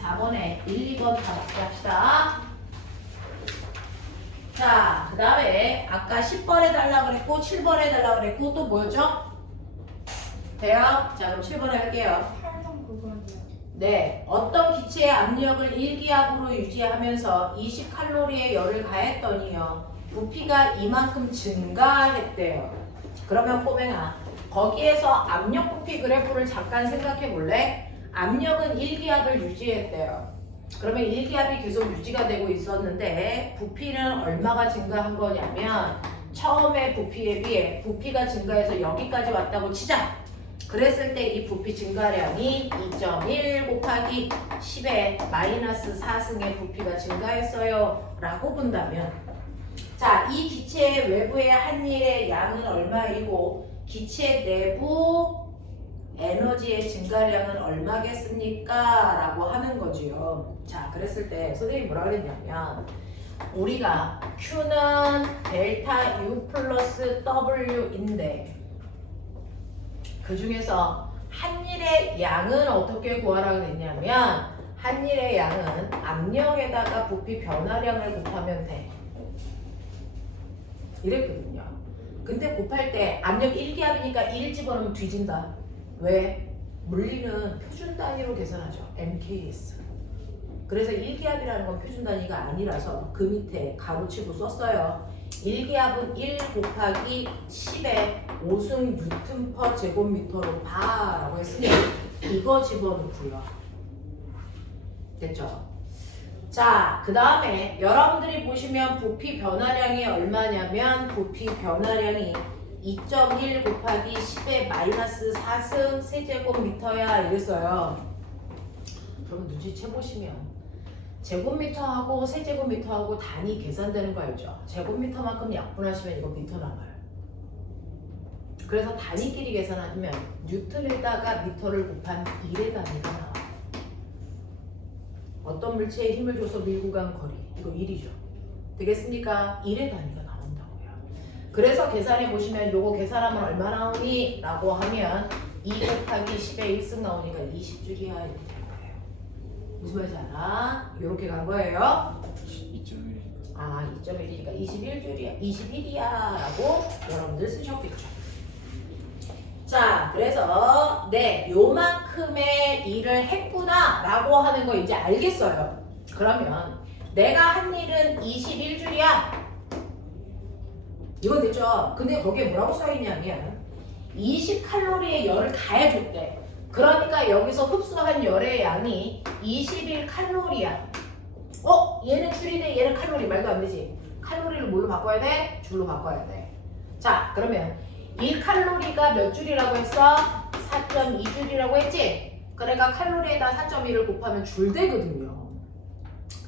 4번에 1, 2번 다 맞게 합시다. 자, 그 다음에 아까 10번 해달라 그랬고 7번 해달라 그랬고 또 뭐였죠? 돼요? 자, 그럼 7번 할게요. 8번 그거네요. 네, 어떤 기체의 압력을 1기압으로 유지하면서 20칼로리의 열을 가했더니요, 부피가 이만큼 증가했대요. 그러면 꼬맹아, 거기에서 압력 부피 그래프를 잠깐 생각해 볼래? 압력은 1기압을 유지했대요. 그러면 1기압이 계속 유지가 되고 있었는데 부피는 얼마가 증가한 거냐면 처음에 부피에 비해 부피가 증가해서 여기까지 왔다고 치자. 그랬을 때 이 부피 증가량이 2.1 곱하기 10의 마이너스 4승의 부피가 증가했어요 라고 본다면, 자, 이 기체의 외부의 한일의 양은 얼마이고 기체 내부 에너지의 증가량은 얼마겠습니까? 라고 하는 거지요. 자, 그랬을 때 선생님이 뭐라 그랬냐면 우리가 Q는 델타 U 플러스 W인데 그 중에서 한일의 양은 어떻게 구하라고 했냐면 한일의 양은 압력에다가 부피 변화량을 곱하면 돼. 이랬거든요. 근데 곱할 때 압력 1기압이니까 1 집어넣으면 뒤진다. 왜? 물리는 표준 단위로 계산하죠. MKS. 그래서 1기압이라는 건 표준 단위가 아니라서 그 밑에 가로치고 썼어요. 1기압은 1 곱하기 10의 5승 뉴턴 퍼 제곱미터로 봐라고 했으니 이거 집어넣고요. 됐죠? 자, 그 다음에 여러분들이 보시면 부피 변화량이 얼마냐면 부피 변화량이 2.1 곱하기 10의 마이너스 4승 세제곱미터야 이랬어요. 그럼 눈치채보시면 제곱미터하고 세제곱미터하고 단위 계산되는 거 알죠? 제곱미터만큼 약분하시면 이거 미터 나와요. 그래서 단위끼리 계산하면 뉴턴에다가 미터를 곱한 1의 단위가 나와요. 어떤 물체에 힘을 줘서 밀고 간 거리, 이거 1이죠. 되겠습니까? 1의 단위가 나온다고요. 그래서 계산해 보시면 요거 계산하면 얼마 나오니? 라고 하면 2 곱하기 10의 1승 나오니까 20줄이야 이렇게 될 거예요. 무슨 말인지 알아? 요렇게 간 거예요. 2.1. 아, 2.1이니까 21이야 라고 여러분들 쓰셨겠죠. 자, 그래서 네, 요만큼의 일을 했구나 라고 하는 거 이제 알겠어요. 그러면 내가 한 일은 21줄이야. 이건 됐죠? 근데 거기에 뭐라고 써있냐면 20칼로리의 열을 가해줬대. 그러니까 여기서 흡수한 열의 양이 21칼로리야. 얘는 줄이네, 얘는 칼로리. 말도 안 되지. 칼로리를 뭘로 바꿔야 돼? 줄로 바꿔야 돼. 자, 그러면 1칼로리가 몇 줄이라고 했어? 4.2줄이라고 했지? 그러니까 칼로리에다 4.1을 곱하면 줄 되거든요.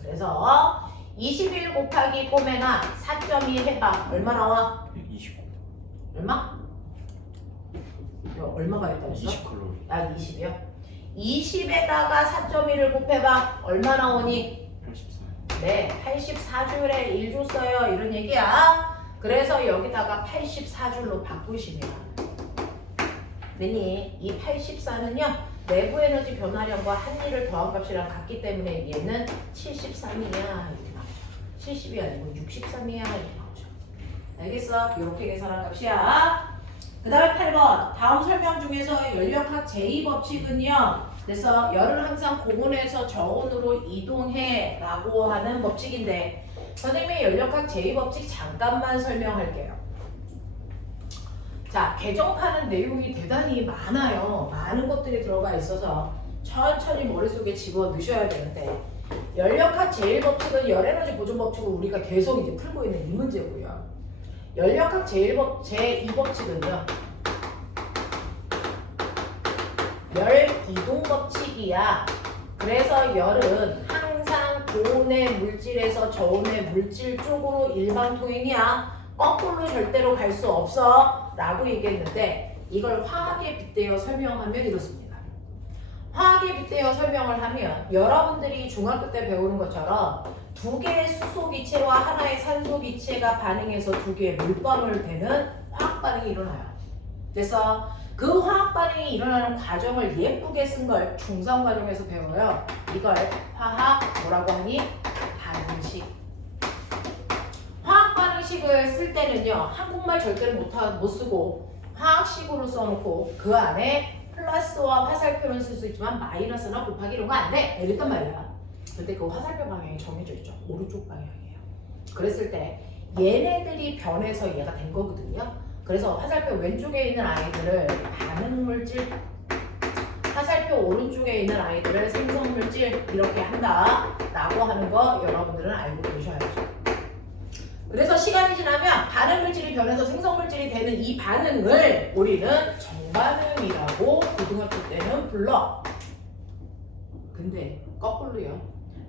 그래서 21 곱하기 꼬매나 4.2 해봐. 얼마 나와? 29. 얼마? 얼마가 했다고 했어? 20칼로리. 아, 20이요? 20에다가 4.1을 곱해봐. 얼마 나오니? 84. 네, 84줄에 1 줬어요. 이런 얘기야. 그래서 여기다가 84줄로 바꾸시면 되니 이 84는요 내부 에너지 변화량과 한일을 더한 값이랑 같기 때문에 얘는 73이야 이렇게 나오죠. 70이 아니고 63이야 이렇게 나오죠. 알겠어? 이렇게 계산한 값이야. 그 다음에 8번 다음 설명 중에서 연력학 제2법칙은요 그래서 열을 항상 고온에서 저온으로 이동해 라고 하는 법칙인데 선생님의 연력학 제2법칙 잠깐만 설명할게요. 자, 개정하는 내용이 대단히 많아요. 많은 것들이 들어가 있어서 천천히 머릿속에 집어넣으셔야 되는데 연력학 제1법칙은 열에너지 보존법칙을 우리가 계속 이제 풀고 있는 이 문제고요. 연력학 제2법칙은요 열 이동법칙이야. 그래서 열은 항상 고온의 물질에서 저온의 물질 쪽으로 일반통행이야. 거꾸로 절대로 갈 수 없어 라고 얘기했는데 이걸 화학에 빗대어 설명하면 이렇습니다. 화학에 빗대어 설명을 하면 여러분들이 중학교 때 배우는 것처럼 두 개의 수소기체와 하나의 산소기체가 반응해서 두 개의 물방울 되는 화학 반응이 일어나요. 그래서 그 화학 반응이 일어나는 과정을 예쁘게 쓴 걸 중상 과정에서 배워요. 이걸 화학 뭐라고 하니? 반응식. 화학 반응식을 쓸 때는요. 한국말 절대로 못 쓰고 화학식으로 써놓고 그 안에 플러스와 화살표는 쓸 수 있지만 마이너스나 곱하기 이런 거 안 돼. 이랬단 말이야. 근데 그 화살표 방향이 정해져 있죠. 오른쪽 방향이에요. 그랬을 때 얘네들이 변해서 얘가 된 거거든요. 그래서 화살표 왼쪽에 있는 아이들을 반응물질, 화살표 오른쪽에 있는 아이들을 생성물질 이렇게 한다 라고 하는 거 여러분들은 알고 계셔야죠. 그래서 시간이 지나면 반응물질이 변해서 생성물질이 되는 이 반응을 우리는 정반응이라고 고등학교 때는 불러. 근데 거꾸로요.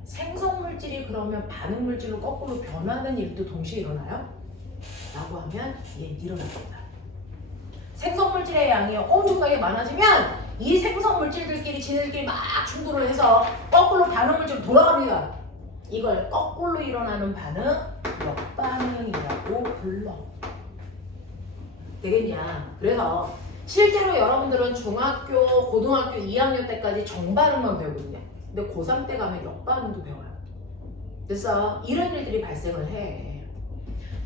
생성물질이 그러면 반응물질로 거꾸로 변하는 일도 동시에 일어나요? 라고 하면 얘는 일어납니다. 생성물질의 양이 엄청나게 많아지면 이 생성물질들끼리 지네들끼리 막 충돌을 해서 거꾸로 반응물질로 돌아갑니다. 이걸 거꾸로 일어나는 반응 역반응이라고 불러. 되겠냐? 그래서 실제로 여러분들은 중학교, 고등학교 2학년 때까지 정반응만 배우거든요. 근데 고3 때 가면 역반응도 배워요. 그래서 이런 일들이 발생을 해.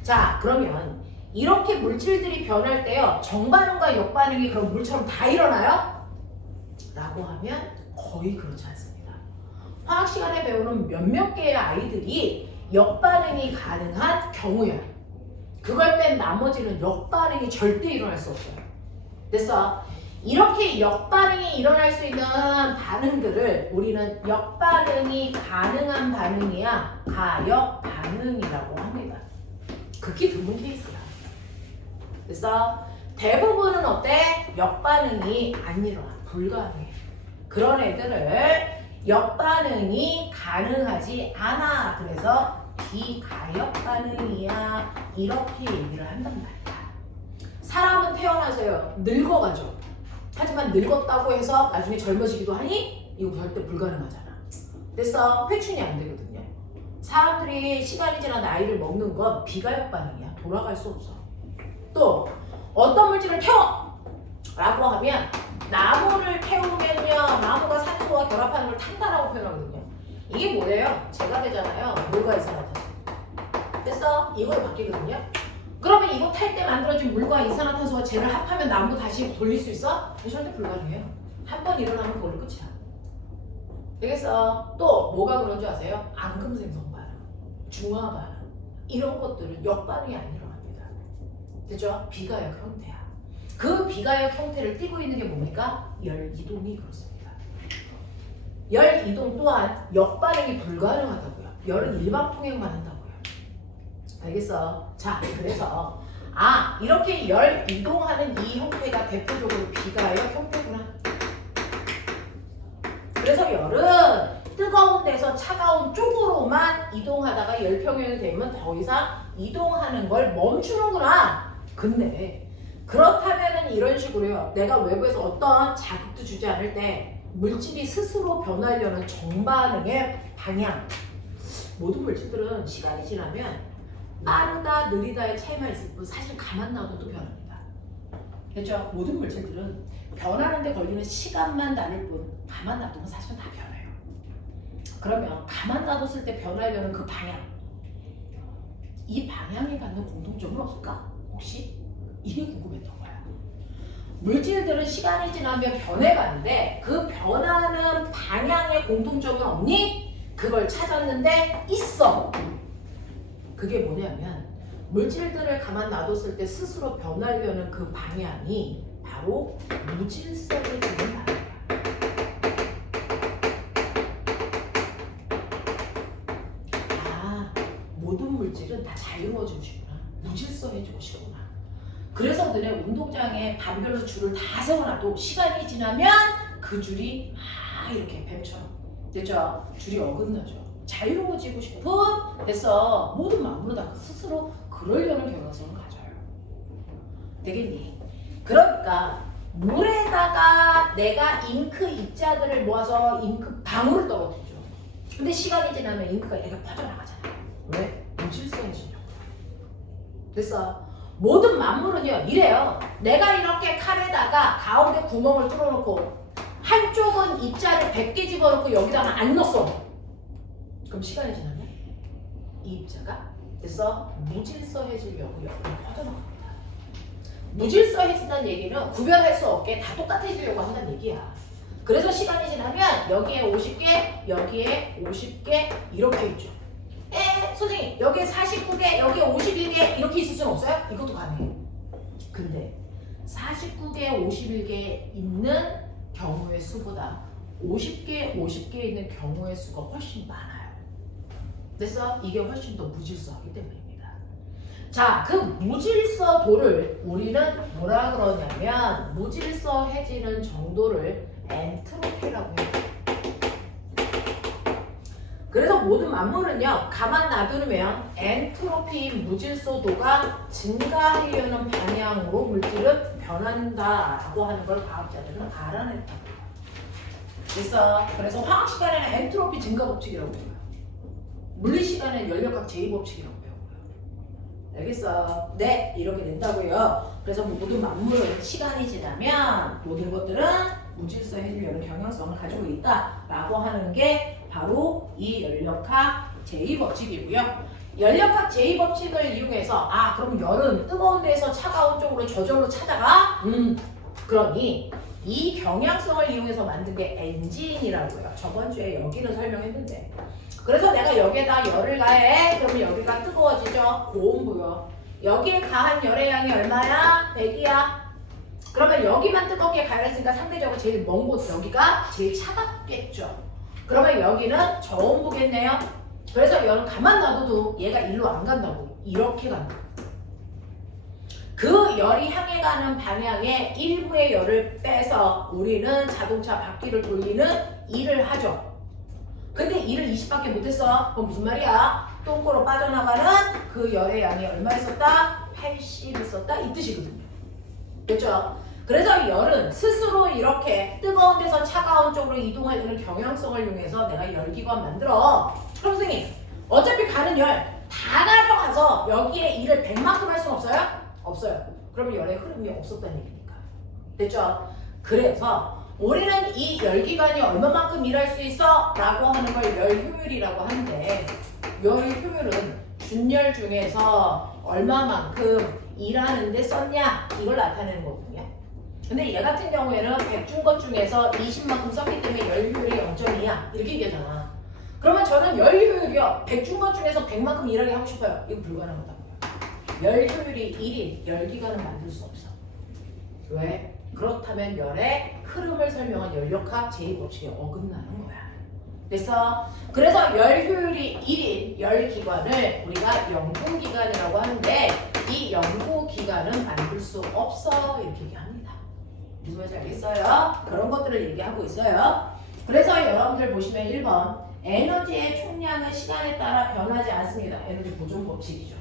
자, 그러면 이렇게 물질들이 변할 때요. 정반응과 역반응이 그럼 물처럼 다 일어나요? 라고 하면 거의 그렇지 않습니다. 화학 시간에 배우는 몇몇 개의 아이들이 역반응이 가능한 경우야. 그걸 뺀 나머지는 역반응이 절대 일어날 수 없어요. 그래서 이렇게 역반응이 일어날 수 있는 반응들을 우리는 역반응이 가능한 반응이야 가역반응이라고 합니다. 극히 드문 케이스야. 그래서 대부분은 어때? 역반응이 안 일어나. 불가능해. 그런 애들을 역반응이 가능하지 않아. 그래서 비가역반응이야. 이렇게 얘기를 한단 말이야. 사람은 태어나서요. 늙어가죠. 하지만 늙었다고 해서 나중에 젊어지기도 하니? 이거 절대 불가능하잖아. 그래서 회춘이 안 되거든요. 사람들이 시간이 지나 나이를 먹는 건 비가역 반응이야. 돌아갈 수 없어. 또 어떤 물질을 태워! 라고 하면 나무를 태우면요. 나무가 산소와 결합하는 걸 탄다라고 표현하거든요. 이게 뭐예요? 제가 되잖아요. 물과 이산화탄소. 그래서 이걸 바뀌거든요. 그러면 이거 탈 때 만들어진 물과 이산화탄소가 쟤를 합하면 나무 다시 돌릴 수 있어? 절대 불가능해요. 한 번 일어나면 그걸로 끝이야. 되겠어? 또 뭐가 그런 줄 아세요? 앙금 생성 반응, 중화 반응 이런 것들은 역반응이 안 일어납니다. 됐죠? 비가역 형태야. 그 비가역 형태를 띠고 있는 게 뭡니까? 열 이동이 그렇습니다. 열 이동 또한 역반응이 불가능하다고요. 열은 일방통행만 한다고요. 알겠어? 자, 그래서 이렇게 열 이동하는 이 형태가 대표적으로 비가역 형태구나. 그래서 열은 뜨거운 데서 차가운 쪽으로만 이동하다가 열평형이 되면 더 이상 이동하는 걸 멈추는구나. 근데 그렇다면은 이런 식으로요. 내가 외부에서 어떤 자극도 주지 않을 때 물질이 스스로 변하려는 정반응의 방향. 모든 물질들은 시간이 지나면 빠르다 느리다의 차이만 있을 뿐 사실 가만 놔둬도 변합니다. 그렇죠? 모든 물질들은 변하는 데 걸리는 시간만 다를 뿐 가만 놔두면 사실은 다 변해요. 그러면 가만 놔뒀을 때 변하려는 그 방향, 이 방향이 갖는 공통점은 없을까? 혹시? 이게 궁금했던 거야. 물질들은 시간이 지나면 변해가는데 그 변하는 방향의 공통점은 없니? 그걸 찾았는데 있어. 그게 뭐냐면 물질들을 가만 놔뒀을 때 스스로 변하려는 그 방향이 바로 무질서에 주는 방향이야. 모든 물질은 다 자유로워지시구나. 무질서해지시구나. 그래서 너네 운동장에 반별로 줄을 다 세워놔도 시간이 지나면 그 줄이 막 이렇게 뱀처럼 됐죠? 줄이 어긋나죠. 자유로워지고 싶은 됐어. 모든 마음으로 다 스스로 그러려는 경향성을 가져요. 되겠니? 그러니까 물에다가 내가 잉크 입자들을 모아서 잉크 방울을 떨어뜨리죠. 근데 시간이 지나면 잉크가 이렇게 퍼져나가잖아요. 왜? 무질서해지려고. 됐어. 모든 만물은요 이래요. 내가 이렇게 칼에다가 가운데 구멍을 뚫어놓고 한쪽은 입자를 100개 집어넣고 여기다가 안 넣었어. 그럼 시간이 지나면 이 입자가 됐어? 무질서해지려고 옆으로 퍼져나갑니다. 무질서해진다는 얘기는 구별할 수 없게 다 똑같아지려고 한다는 얘기야. 그래서 시간이 지나면 여기에 50개, 여기에 50개 이렇게 있죠. 선생님 여기에 49개, 여기에 51개 이렇게 있을 수는 없어요? 이것도 가능해. 근데 49개, 51개 있는 경우의 수보다 50개 있는 경우의 수가 훨씬 많아요. 그래서 이게 훨씬 더 무질서하기 때문입니다. 자, 그 무질서도를 우리는 뭐라 그러냐면 무질서해지는 정도를 엔트로피라고 해요. 그래서 모든 만물은요 가만 놔두면 엔트로피 무질서도가 증가하려는 방향으로 물질은 변한다라고 하는 걸 과학자들은 알아냈다. 그래서 화학 시간에는 엔트로피 증가 법칙이라고 해요. 물리 시간에는 연력학 제2 법칙이라고 배우고요. 알겠어? 네, 이렇게 된다고요. 그래서 모든 만물은 시간이 지나면 모든 것들은 무질서해지려는 경향성을 가지고 있다라고 하는 게 바로 이 연력학 제2법칙이고요. 연력학 제2법칙을 이용해서 그럼 열은 뜨거운 데에서 차가운 쪽으로 저절로 찾아가? 그러니 이 경향성을 이용해서 만든 게 엔진이라고요. 저번 주에 여기는 설명했는데 그래서 내가 여기에다 열을 가해. 그러면 여기가 뜨거워지죠. 고온부요. 여기에 가한 열의 양이 얼마야? 100이야. 그러면 여기만 뜨겁게 가열했으니까 상대적으로 제일 먼 곳 여기가 제일 차갑겠죠. 그러면 여기는 저온부겠네요. 그래서 열은 가만 놔둬도 얘가 일로 안 간다고. 이렇게 간다. 그 열이 향해 가는 방향에 일부의 열을 빼서 우리는 자동차 바퀴를 돌리는 일을 하죠. 근데 일을 20밖에 못했어. 그럼 무슨 말이야? 똥꼬로 빠져나가는 그 열의 양이 얼마 있었다? 80 있었다? 이 뜻이거든요. 됐죠? 그래서 열은 스스로 이렇게 뜨거운 데서 차가운 쪽으로 이동하려는 경향성을 이용해서 내가 열기관 만들어. 그럼 선생님 어차피 가는 열 다 가져가서 여기에 일을 100만큼 할 수는 없어요? 없어요. 그러면 열의 흐름이 없었다는 얘기니까. 됐죠? 그래서 우리는 이 열기관이 얼마만큼 일할 수 있어? 라고 하는 걸 열효율이라고 하는데 열효율은 준열 중에서 얼마만큼 일하는데 썼냐? 이걸 나타내는 거거든요. 근데 얘 같은 경우에는 100준 것 중에서 20만큼 썼기 때문에 열효율이 0.2야. 이렇게 얘기하잖아. 그러면 저는 열효율이요. 100준 것 중에서 100만큼 일하게 하고 싶어요. 이거 불가능하다고요. 열효율이 1인 열기관은 만들 수 없어. 왜? 그렇다면 열의 흐름을 설명한 연력학 제2법칙에 어긋나는 거야. 그래서 열효율이 1인 열기관을 우리가 연구기관이라고 하는데 이 연구기관은 만들 수 없어. 이렇게 얘기합니다. 무슨 말인지 알겠어요? 그런 것들을 얘기하고 있어요. 그래서 여러분들 보시면 1번 에너지의 총량은 시간에 따라 변하지 않습니다. 에너지 보존 법칙이죠.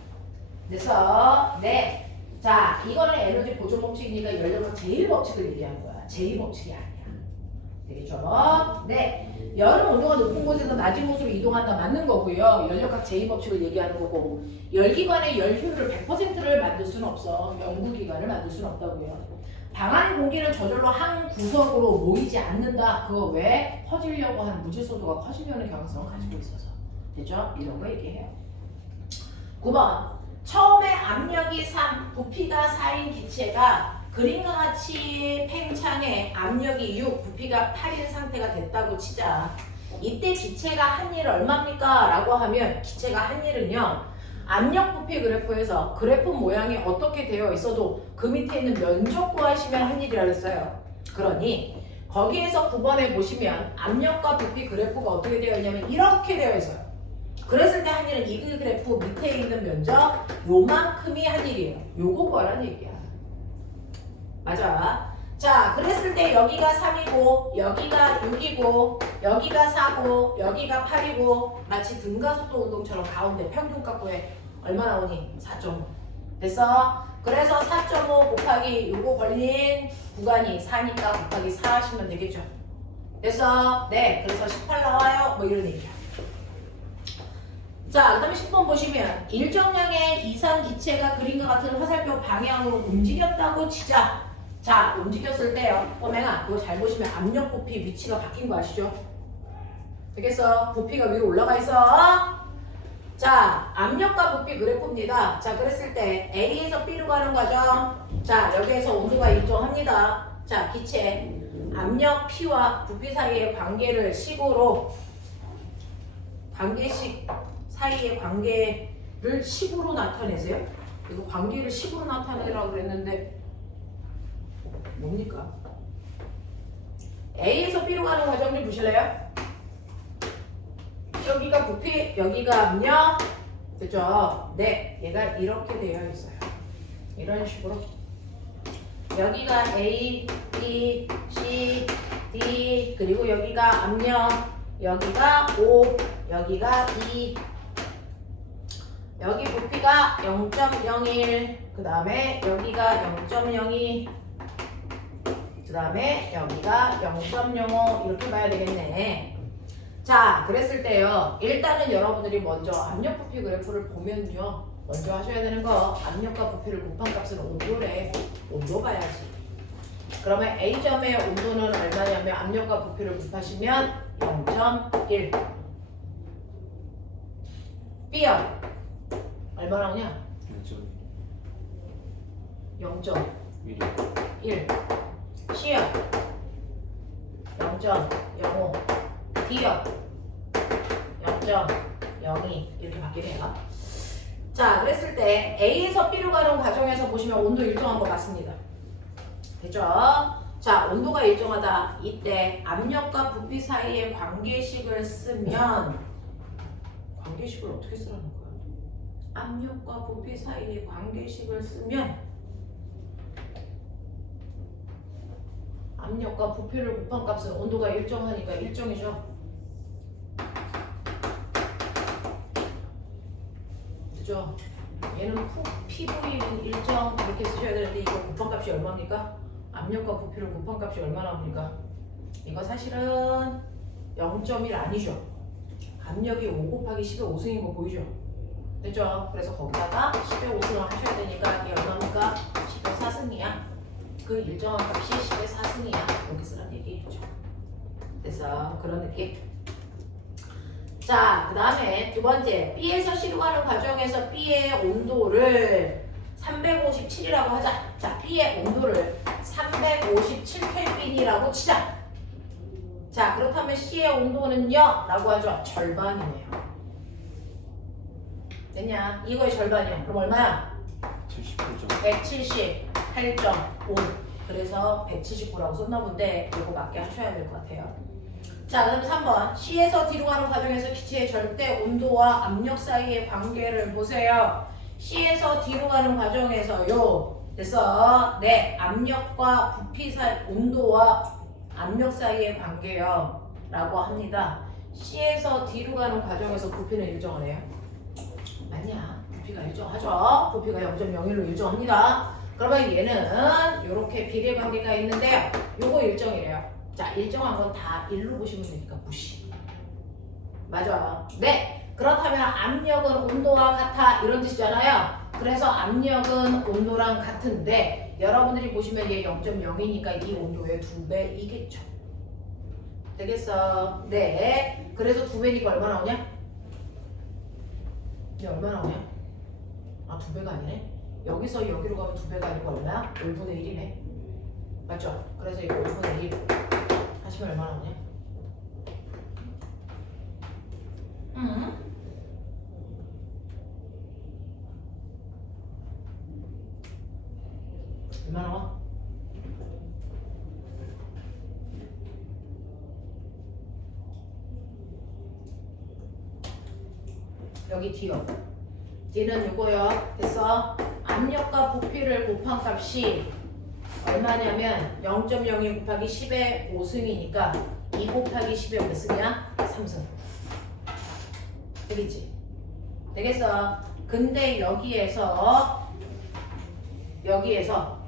네. 자, 이거는 에너지 보존 법칙이니까 연력학 제1법칙을 얘기한 거야. 제2법칙이 아니야. 되겠죠? 네. 열은 온도가 높은 곳에서 낮은 곳으로 이동한다 맞는 거고요. 연력학 제2법칙을 얘기하는 거고 열기관의 열효율을 100%를 만들 수는 없어. 연구기관을 만들 수는 없다고요. 방 안의 공기는 저절로 한 구석으로 모이지 않는다. 그거 왜? 퍼지려고 하는 무질서도가 커지려는 경향성을 가지고 있어서. 됐죠? 이런 거 얘기해요. 9번 처음에 압력이 3, 부피가 4인 기체가 그림과 같이 팽창해 압력이 6, 부피가 8인 상태가 됐다고 치자. 이때 기체가 한 일 얼마입니까? 라고 하면 기체가 한 일은요. 압력 부피 그래프에서 그래프 모양이 어떻게 되어 있어도 그 밑에 있는 면적 구하시면 한 일이라고 했어요. 그러니 거기에서 9번에 보시면 압력과 부피 그래프가 어떻게 되어 있냐면 이렇게 되어 있어요. 그랬을 때 한 일은 이 그래프 밑에 있는 면적 요만큼이 한 일이에요. 요거 구하라는 얘기야. 맞아. 자, 그랬을 때 여기가 3이고 여기가 6이고 여기가 4고 여기가 8이고 마치 등가속도 운동처럼 가운데 평균값 구해 얼마 나오니? 4.5. 됐어? 그래서 4.5 곱하기 요거 걸린 구간이 4니까 곱하기 4 하시면 되겠죠. 그래서 네, 그래서 18 나와요. 뭐 이런 얘기야. 자, 그 다음에 10번 보시면 일정량의 이상 기체가 그림과 같은 화살표 방향으로 움직였다고 치자. 자, 움직였을 때요. 맹아, 그거 잘 보시면 압력 부피 위치가 바뀐 거 아시죠? 되겠어? 부피가 위로 올라가 있어. 자, 압력과 부피 그래프입니다. 자, 그랬을 때 A에서 B로 가는 과정. 자, 여기에서 온도가 일정합니다. 자, 기체 압력 P와 부피 사이의 관계를 식으로 관계식 사이의 관계를 식으로 나타내세요. 이거 관계를 식으로 나타내라고 그랬는데 뭡니까? A에서 B로 가는 과정 좀 보실래요? 여기가 부피, 여기가 압력, 그죠? 네, 얘가 이렇게 되어 있어요. 이런 식으로. 여기가 A, B, C, D, 그리고 여기가 압력, 여기가 O, 여기가 E, 여기 부피가 0.01, 그 다음에 여기가 0.02, 그 다음에 여기가 0.05 이렇게 봐야 되겠네. 자, 그랬을 때요. 일단은 여러분들이 먼저 압력 부피 그래프를 보면요. 먼저 하셔야 되는 거 압력과 부피를 곱한 값은 온도래. 온도 봐야지. 그러면 A점의 온도는 얼마냐면 압력과 부피를 곱하시면 0.1. B요. 얼마 나오냐? 0.1. C요. 0.05. D요. 0.02 이렇게 바뀌네요. 자, 그랬을 때 A에서 B로 가는 과정에서 보시면 온도 일정한 거 맞습니다. 됐죠? 자, 온도가 일정하다. 이때 압력과 부피 사이의 관계식을 쓰면 관계식을 어떻게 쓰라는 거야? 압력과 부피 사이의 관계식을 쓰면 압력과 부피를 곱한 값은 온도가 일정하니까 일정이죠. 그죠? 얘는 PV는 일정 이렇게 쓰셔야 되는데 이거 곱한 값이 얼마입니까? 압력과 부피를 곱한 값이 얼마 나옵니까? 이거 사실은 0.1 아니죠? 압력이 5 곱하기 10의 5승인 거 보이죠? 됐죠? 그래서 거기다가 10의 5승을 하셔야 되니까 이게 얼마입니까? 10의 4승이야. 그 일정한 값이 10의 4승이야. 이렇게 쓰라는 얘기죠. 그래서 그런 느낌. 자, 그 다음에 두 번째 B에서 C로 가는 과정에서 B의 온도를 357이라고 하자. 자, B의 온도를 357켈빈이라고 치자. 자, 그렇다면 C의 온도는요? 라고 하죠. 절반이네요. 됐냐? 이거의 절반이야. 그럼 얼마야? 178.5. 그래서 179라고 썼나 본데 이거 맞게 하셔야 될 것 같아요. 자, 그다음 3번 C에서 D로 가는 과정에서 기체의 절대 온도와 압력 사이의 관계를 보세요. C에서 D로 가는 과정에서요. 그래서 네, 압력과 부피 사이 온도와 압력 사이의 관계요 라고 합니다. C에서 D로 가는 과정에서 부피는 일정하네요. 맞냐? 부피가 일정하죠. 부피가 0.01로 일정합니다. 그러면 얘는 이렇게 비례관계가 있는데요. 요거 일정이래요. 자, 일정한 건 다 1로 보시면 되니까 무시. 맞아. 네. 그렇다면 압력은 온도와 같아 이런 뜻이잖아요. 그래서 압력은 온도랑 같은데 여러분들이 보시면 얘 0.0이니까 이 온도의 2배이겠죠. 되겠어? 네. 그래서 2배니까 얼마 나오냐? 이게 얼마 나오냐? 아, 2배가 아니네. 여기서 여기로 가면 2배가 아니고 얼마야? 5분의 1이네. 맞죠? 그래서 이거 5분의 1 하시면 얼마 나오냐? 얼마 나와? 여기 D요. D는 요거요. 됐어? 압력과 부피를 곱한 값이 얼마냐면 0.02 곱하기 10의 5승이니까 2 곱하기 10의 몇 승이야? 3승. 되겠지? 되겠어? 근데 여기에서 여기에서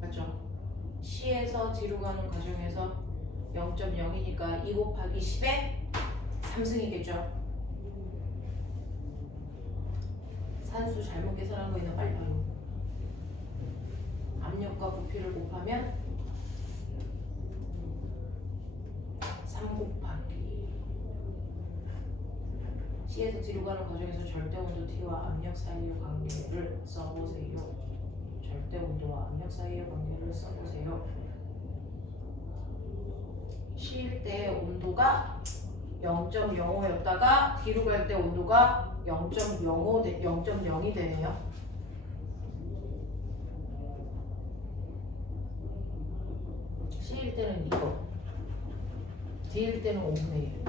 맞죠? C에서 D로 가는 과정에서 0.0이니까 2 곱하기 10에 3승이겠죠? 산수 잘못 계산한 거 있나 빨리 봐요. 압력과 부피를 곱하면 3 곱하기 C에서 D로 가는 과정에서 절대 온도 T와 압력 사이의 관계를 써보세요. 절대 온도와 압력 사이의 관계를 써보세요. C일 때 온도가 0.05였다가 D로 갈 때 온도가 0.0이 되네요. C일 때는 이거, D일 때는 5분의 1.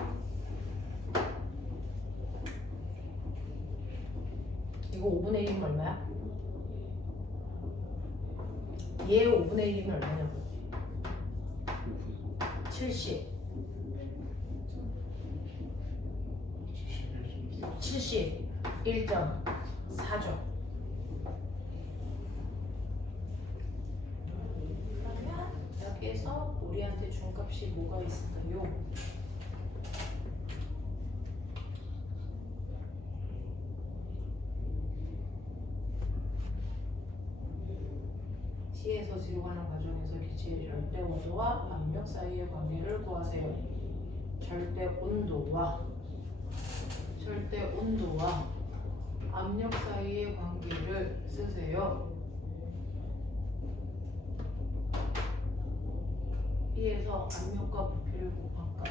이거 5분의 1이면 얼마야? 얘 5분의 1이면 얼마냐고? 70. 71.4죠. 그러면 여기에서 우리한테 준 값이 뭐가 있을까요? C에서 D로 가는 과정에서 기체의 절대 온도와 압력 사이의 관계를 구하세요. 절대 온도와 압력 사이의 관계를 쓰세요. B에서 압력과 부피를 곱한 값.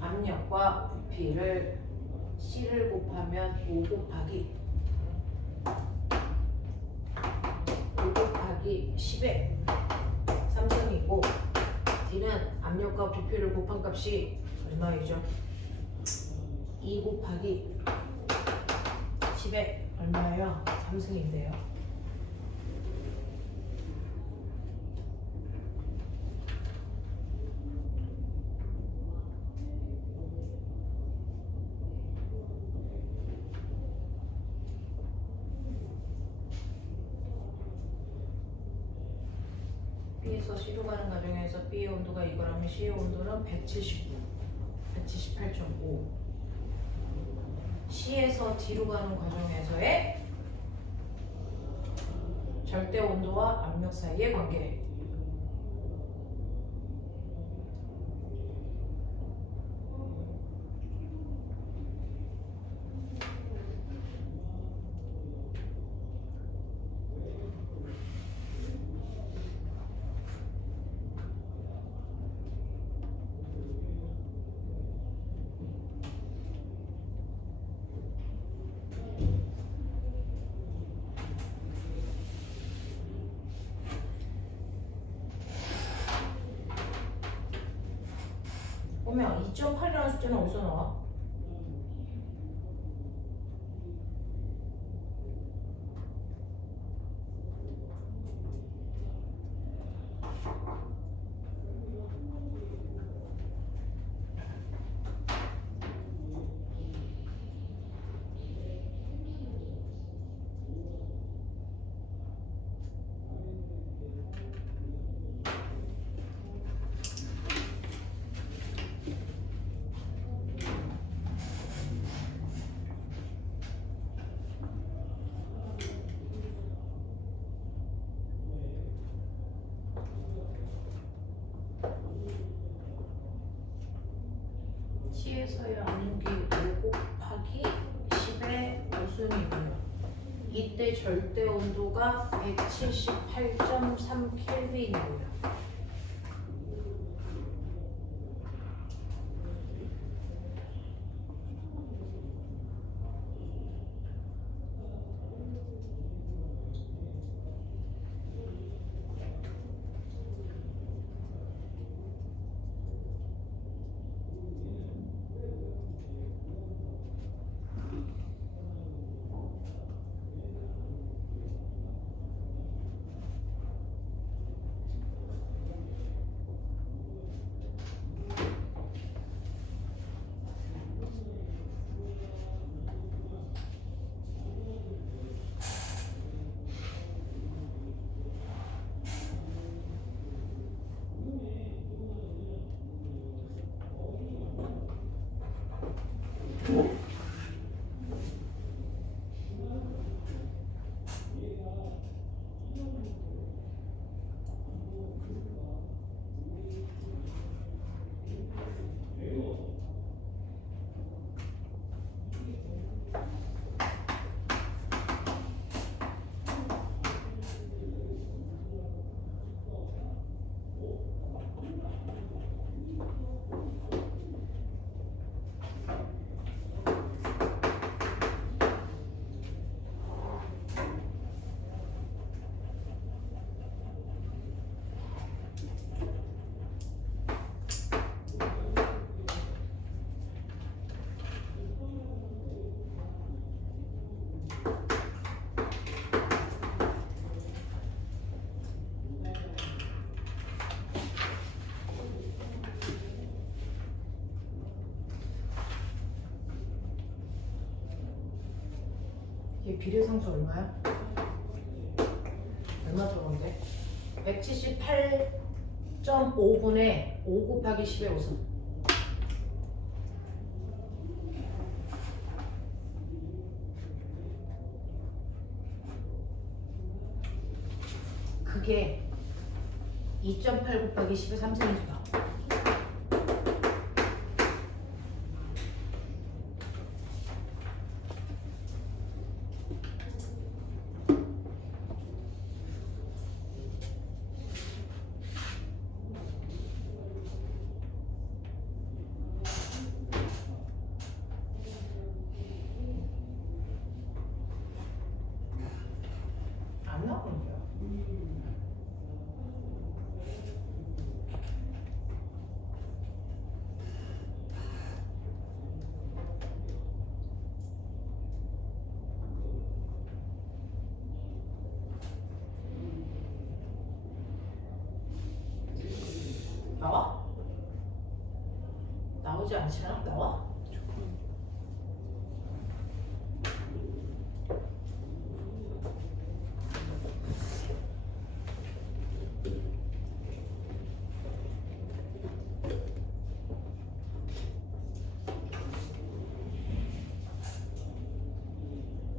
압력과 부피를 C를 곱하면 5 곱하기 10에 3승이고 D는 압력과 부피를 곱한 값이 얼마이죠? 2 곱하기 10에 얼마예요? 3승인데요. B에서 C로 가는 과정에서 B의 온도가 이거라면 C의 온도는 178.5. C에서 D로 가는 과정에서의 절대 온도와 압력 사이의 관계. 보면 2.8이라는 숫자는 어디서 나와? C에서의 압력이 5 곱하기 10의 5승이고요. 이때 절대 온도가 178.3 켈빈이고요. 얘 비례상수 얼마야? 얼마 들어온대? 178.5분의 5 곱하기 10의 우승. 그게 2.8 곱하기 10의 3승이다. 안 나오는 거야. 나와? 나오지 않지 않아? 나와?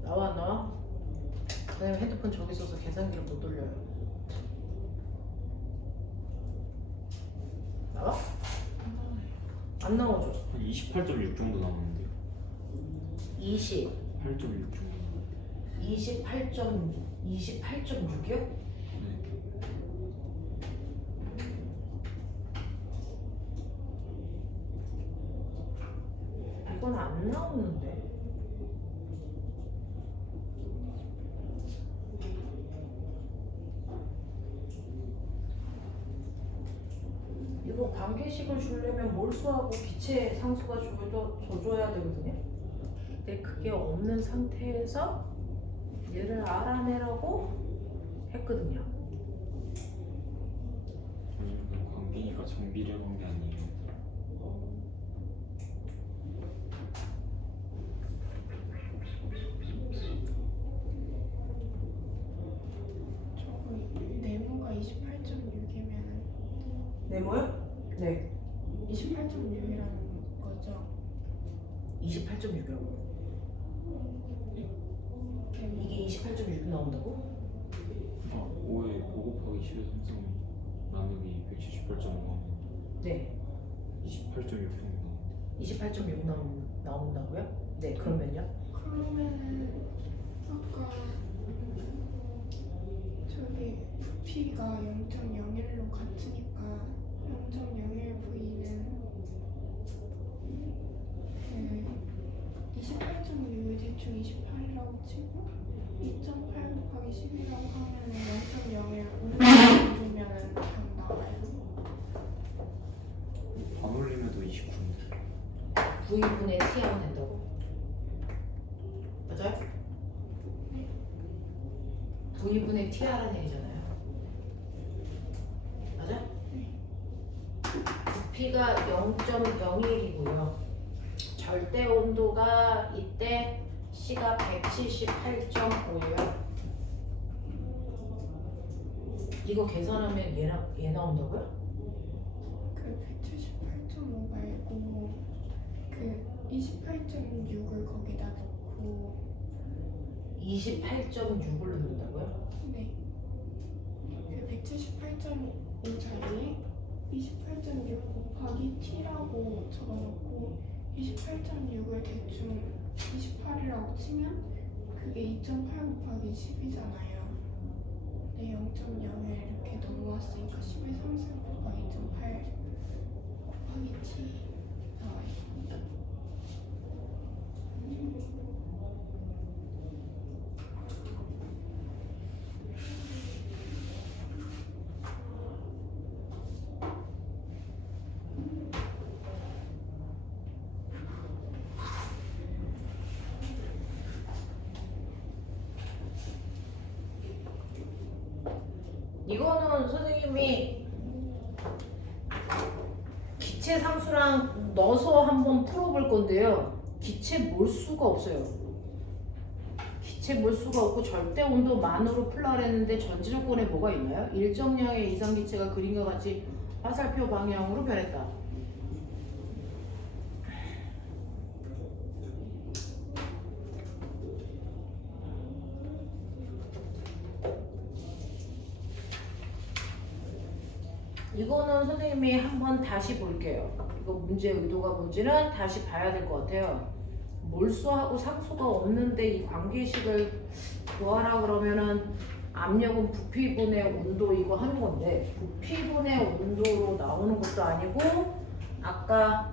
나와 안 나와? 왜냐면 핸드폰 저기 있어서 계산기를 못 돌려요. 나와? 안 나오죠? 한 28.6 정도 나오는데요. 20, 8.6 정도. 28.6이요? 네. 이건 안 나오는데. 이거 관계식을 주려면 몰수하고 기체 상수가 줘줘야 되거든요. 근데 그게 없는 상태에서 얘를 알아내라고 했거든요. 아니면 광빈이가 정비를 한 게 아니에요. 저거 네모가 28.6이면 네모요? 네. 28.6이라는 거죠. 28.6이라고. 이게 28.6 나온다고? 아, 5에 5 곱하기 10의 3승 나누기 178.5는 네. 28.6 정도 나오는데. 28.6 나온다고요? 네. 그러면요? 그러면은 아까 저기 부피가 0.01로 같으니까 0.01V는 28.6을 대충 28이라고 치고 2.8 곱하기 10이라고 하면은 0.01 정도면은 답 나와요. 반올림에도 29인데. V분의 T 하면 된다고? 맞아요? V분의 T 하라는 얘기잖아요. 맞아? 부피가 0.01이고요. 절대 온도가 이때 C가 178.5예요. 이거 계산하면 얘 나온다고요? 그 178.5 말고 그 28.6을 거기다 넣고 28.6을 넣는다고요? 네. 그 178.5 자리에 28.6 곱하기 t라고 적어놓고 28.6을 대충 28이라고 치면 그게 2.8 곱하기 10이잖아요. 네, 0.0을 이렇게 넘어왔으니까 10의 3승 곱하기 2.8 곱하기 t 나와요. 이거는 선생님이 기체 상수랑 넣어서 한번 풀어볼 건데요. 기체 몰수가 없어요. 기체 기체 몰수가 없고 절대 온도만으로 풀라 그랬는데 전제 조건에 뭐가 있나요? 일정량의 이상 기체가 그림과 같이 화살표 방향으로 변했다. 이거는 선생님이 한번 다시 볼게요. 이거 문제 의도가 뭔지는 다시 봐야 될 것 같아요. 몰수하고 상수가 없는데 이 관계식을 구하라 그러면은 압력은 부피분의 온도 이거 하는 건데 부피분의 온도로 나오는 것도 아니고 아까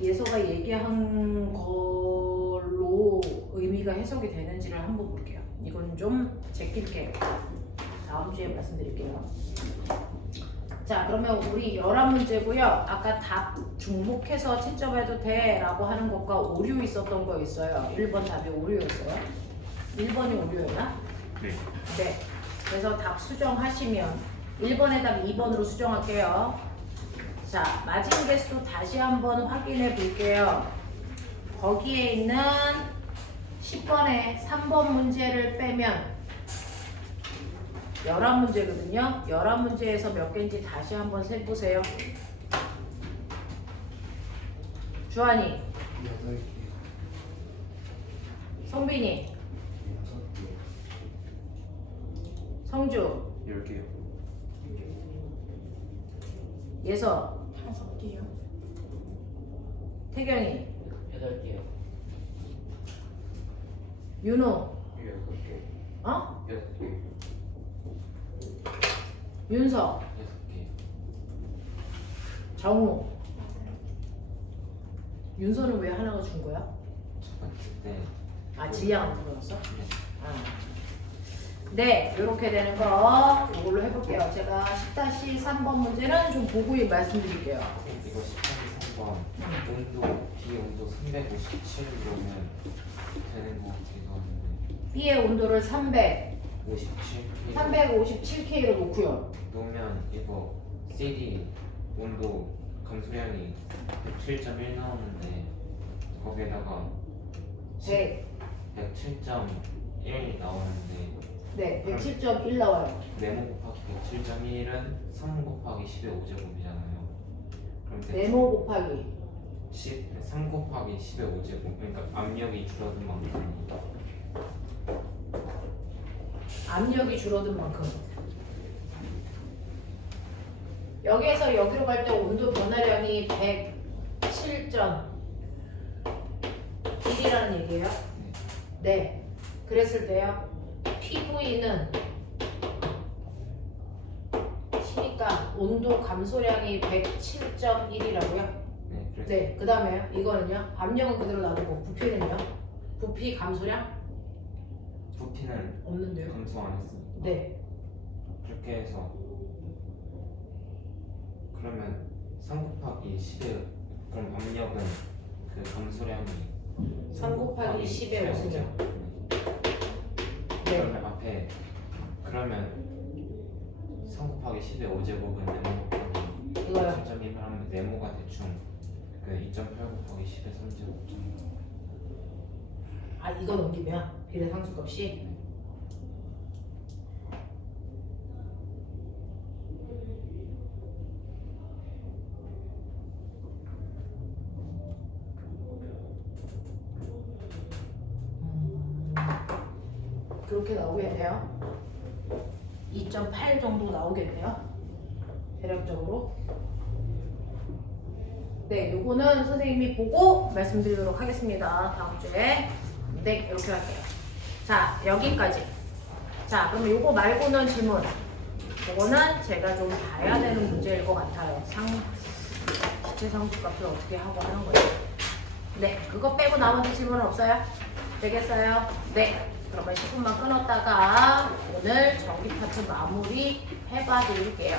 예서가 얘기한 걸로 의미가 해석이 되는지를 한번 볼게요. 이건 좀 제낄게요. 다음 주에 말씀드릴게요. 자, 그러면 우리 11문제고요. 아까 답 중복해서 채점해도 돼 라고 하는 것과 오류 있었던 거 있어요. 1번 답이 오류였어요. 1번이 오류였나? 네. 네. 그래서 답 수정하시면 1번의 답 2번으로 수정할게요. 자, 마진 개수 다시 한번 확인해 볼게요. 거기에 있는 10번에 3번 문제를 빼면 11문제거든요. 11문제에서 몇 개인지 다시 한번 세보세요. 주한이, 8개, 성빈이, 6개, 성주, 10개요. 예서, 5개요. 태경이, 8개요. 윤호, 6개. 어? 6개. 윤서, 6개. 정우. 윤서는 왜 하나가 준 거야? 첫 번째 때. 아, 지희한테 물었어? 아. 네, 이렇게 되는 거 이걸로 해볼게요. 제가 10-3번 문제는 좀 보고 말씀드릴게요. 이거 18, 3번 온도 B 온도 357이면 되는 거 같기도 한데 B의 온도를 57 357K로 놓고요. 놓으면 이거 CD 온도 감소량이 107.1 나오는데 거기에다가 100, 107.1 나오는데 네, 107.1 나와요. 네모 곱하기 107.1은 3 곱하기 10의 5제곱이잖아요. 그럼 네모 곱하기 3 곱하기 10의 5제곱 그러니까 압력이 줄어든 만큼 압력이 줄어든 만큼. 여기에서 여기로 갈 때 온도 변화량이 107.1이라는 얘기예요. 네, 그랬을 때요. PV는 T니까 온도 감소량이 107.1이라고요. 네, 그래서 네, 그 다음에요. 이거는요. 압력은 그대로 놔두고 부피는요. 부피 감소량 부피는 없는데요. 감소 안 했으니까 네, 그렇게 해서 그러면 3 곱하기 10의 그럼 압력은 그 감소량이 3 곱하기 10의 5승이요. 네, 그러면 앞에 그러면 3 곱하기 10의 5제곱은 네모 곱하기 이거요. 7.1을 하면 네모가 대충 그 2.8 곱하기 10의 3제곱 정도. 아, 이거 넘기면 비례 상수값이 그렇게 나오겠네요. 2.8 정도 나오겠네요. 대략적으로. 네, 요거는 선생님이 보고 말씀드리도록 하겠습니다. 다음 주에. 네, 이렇게 할게요. 자, 여기까지. 자, 그럼 요거 말고는 질문. 요거는 제가 좀 봐야 되는 문제일 것 같아요. 기체 상수값을 어떻게 하고 하는 거예요. 네, 그거 빼고 나머지 질문은 없어요? 되겠어요? 네. 그러면 10분만 끊었다가 오늘 전기 파트 마무리 해봐 드릴게요.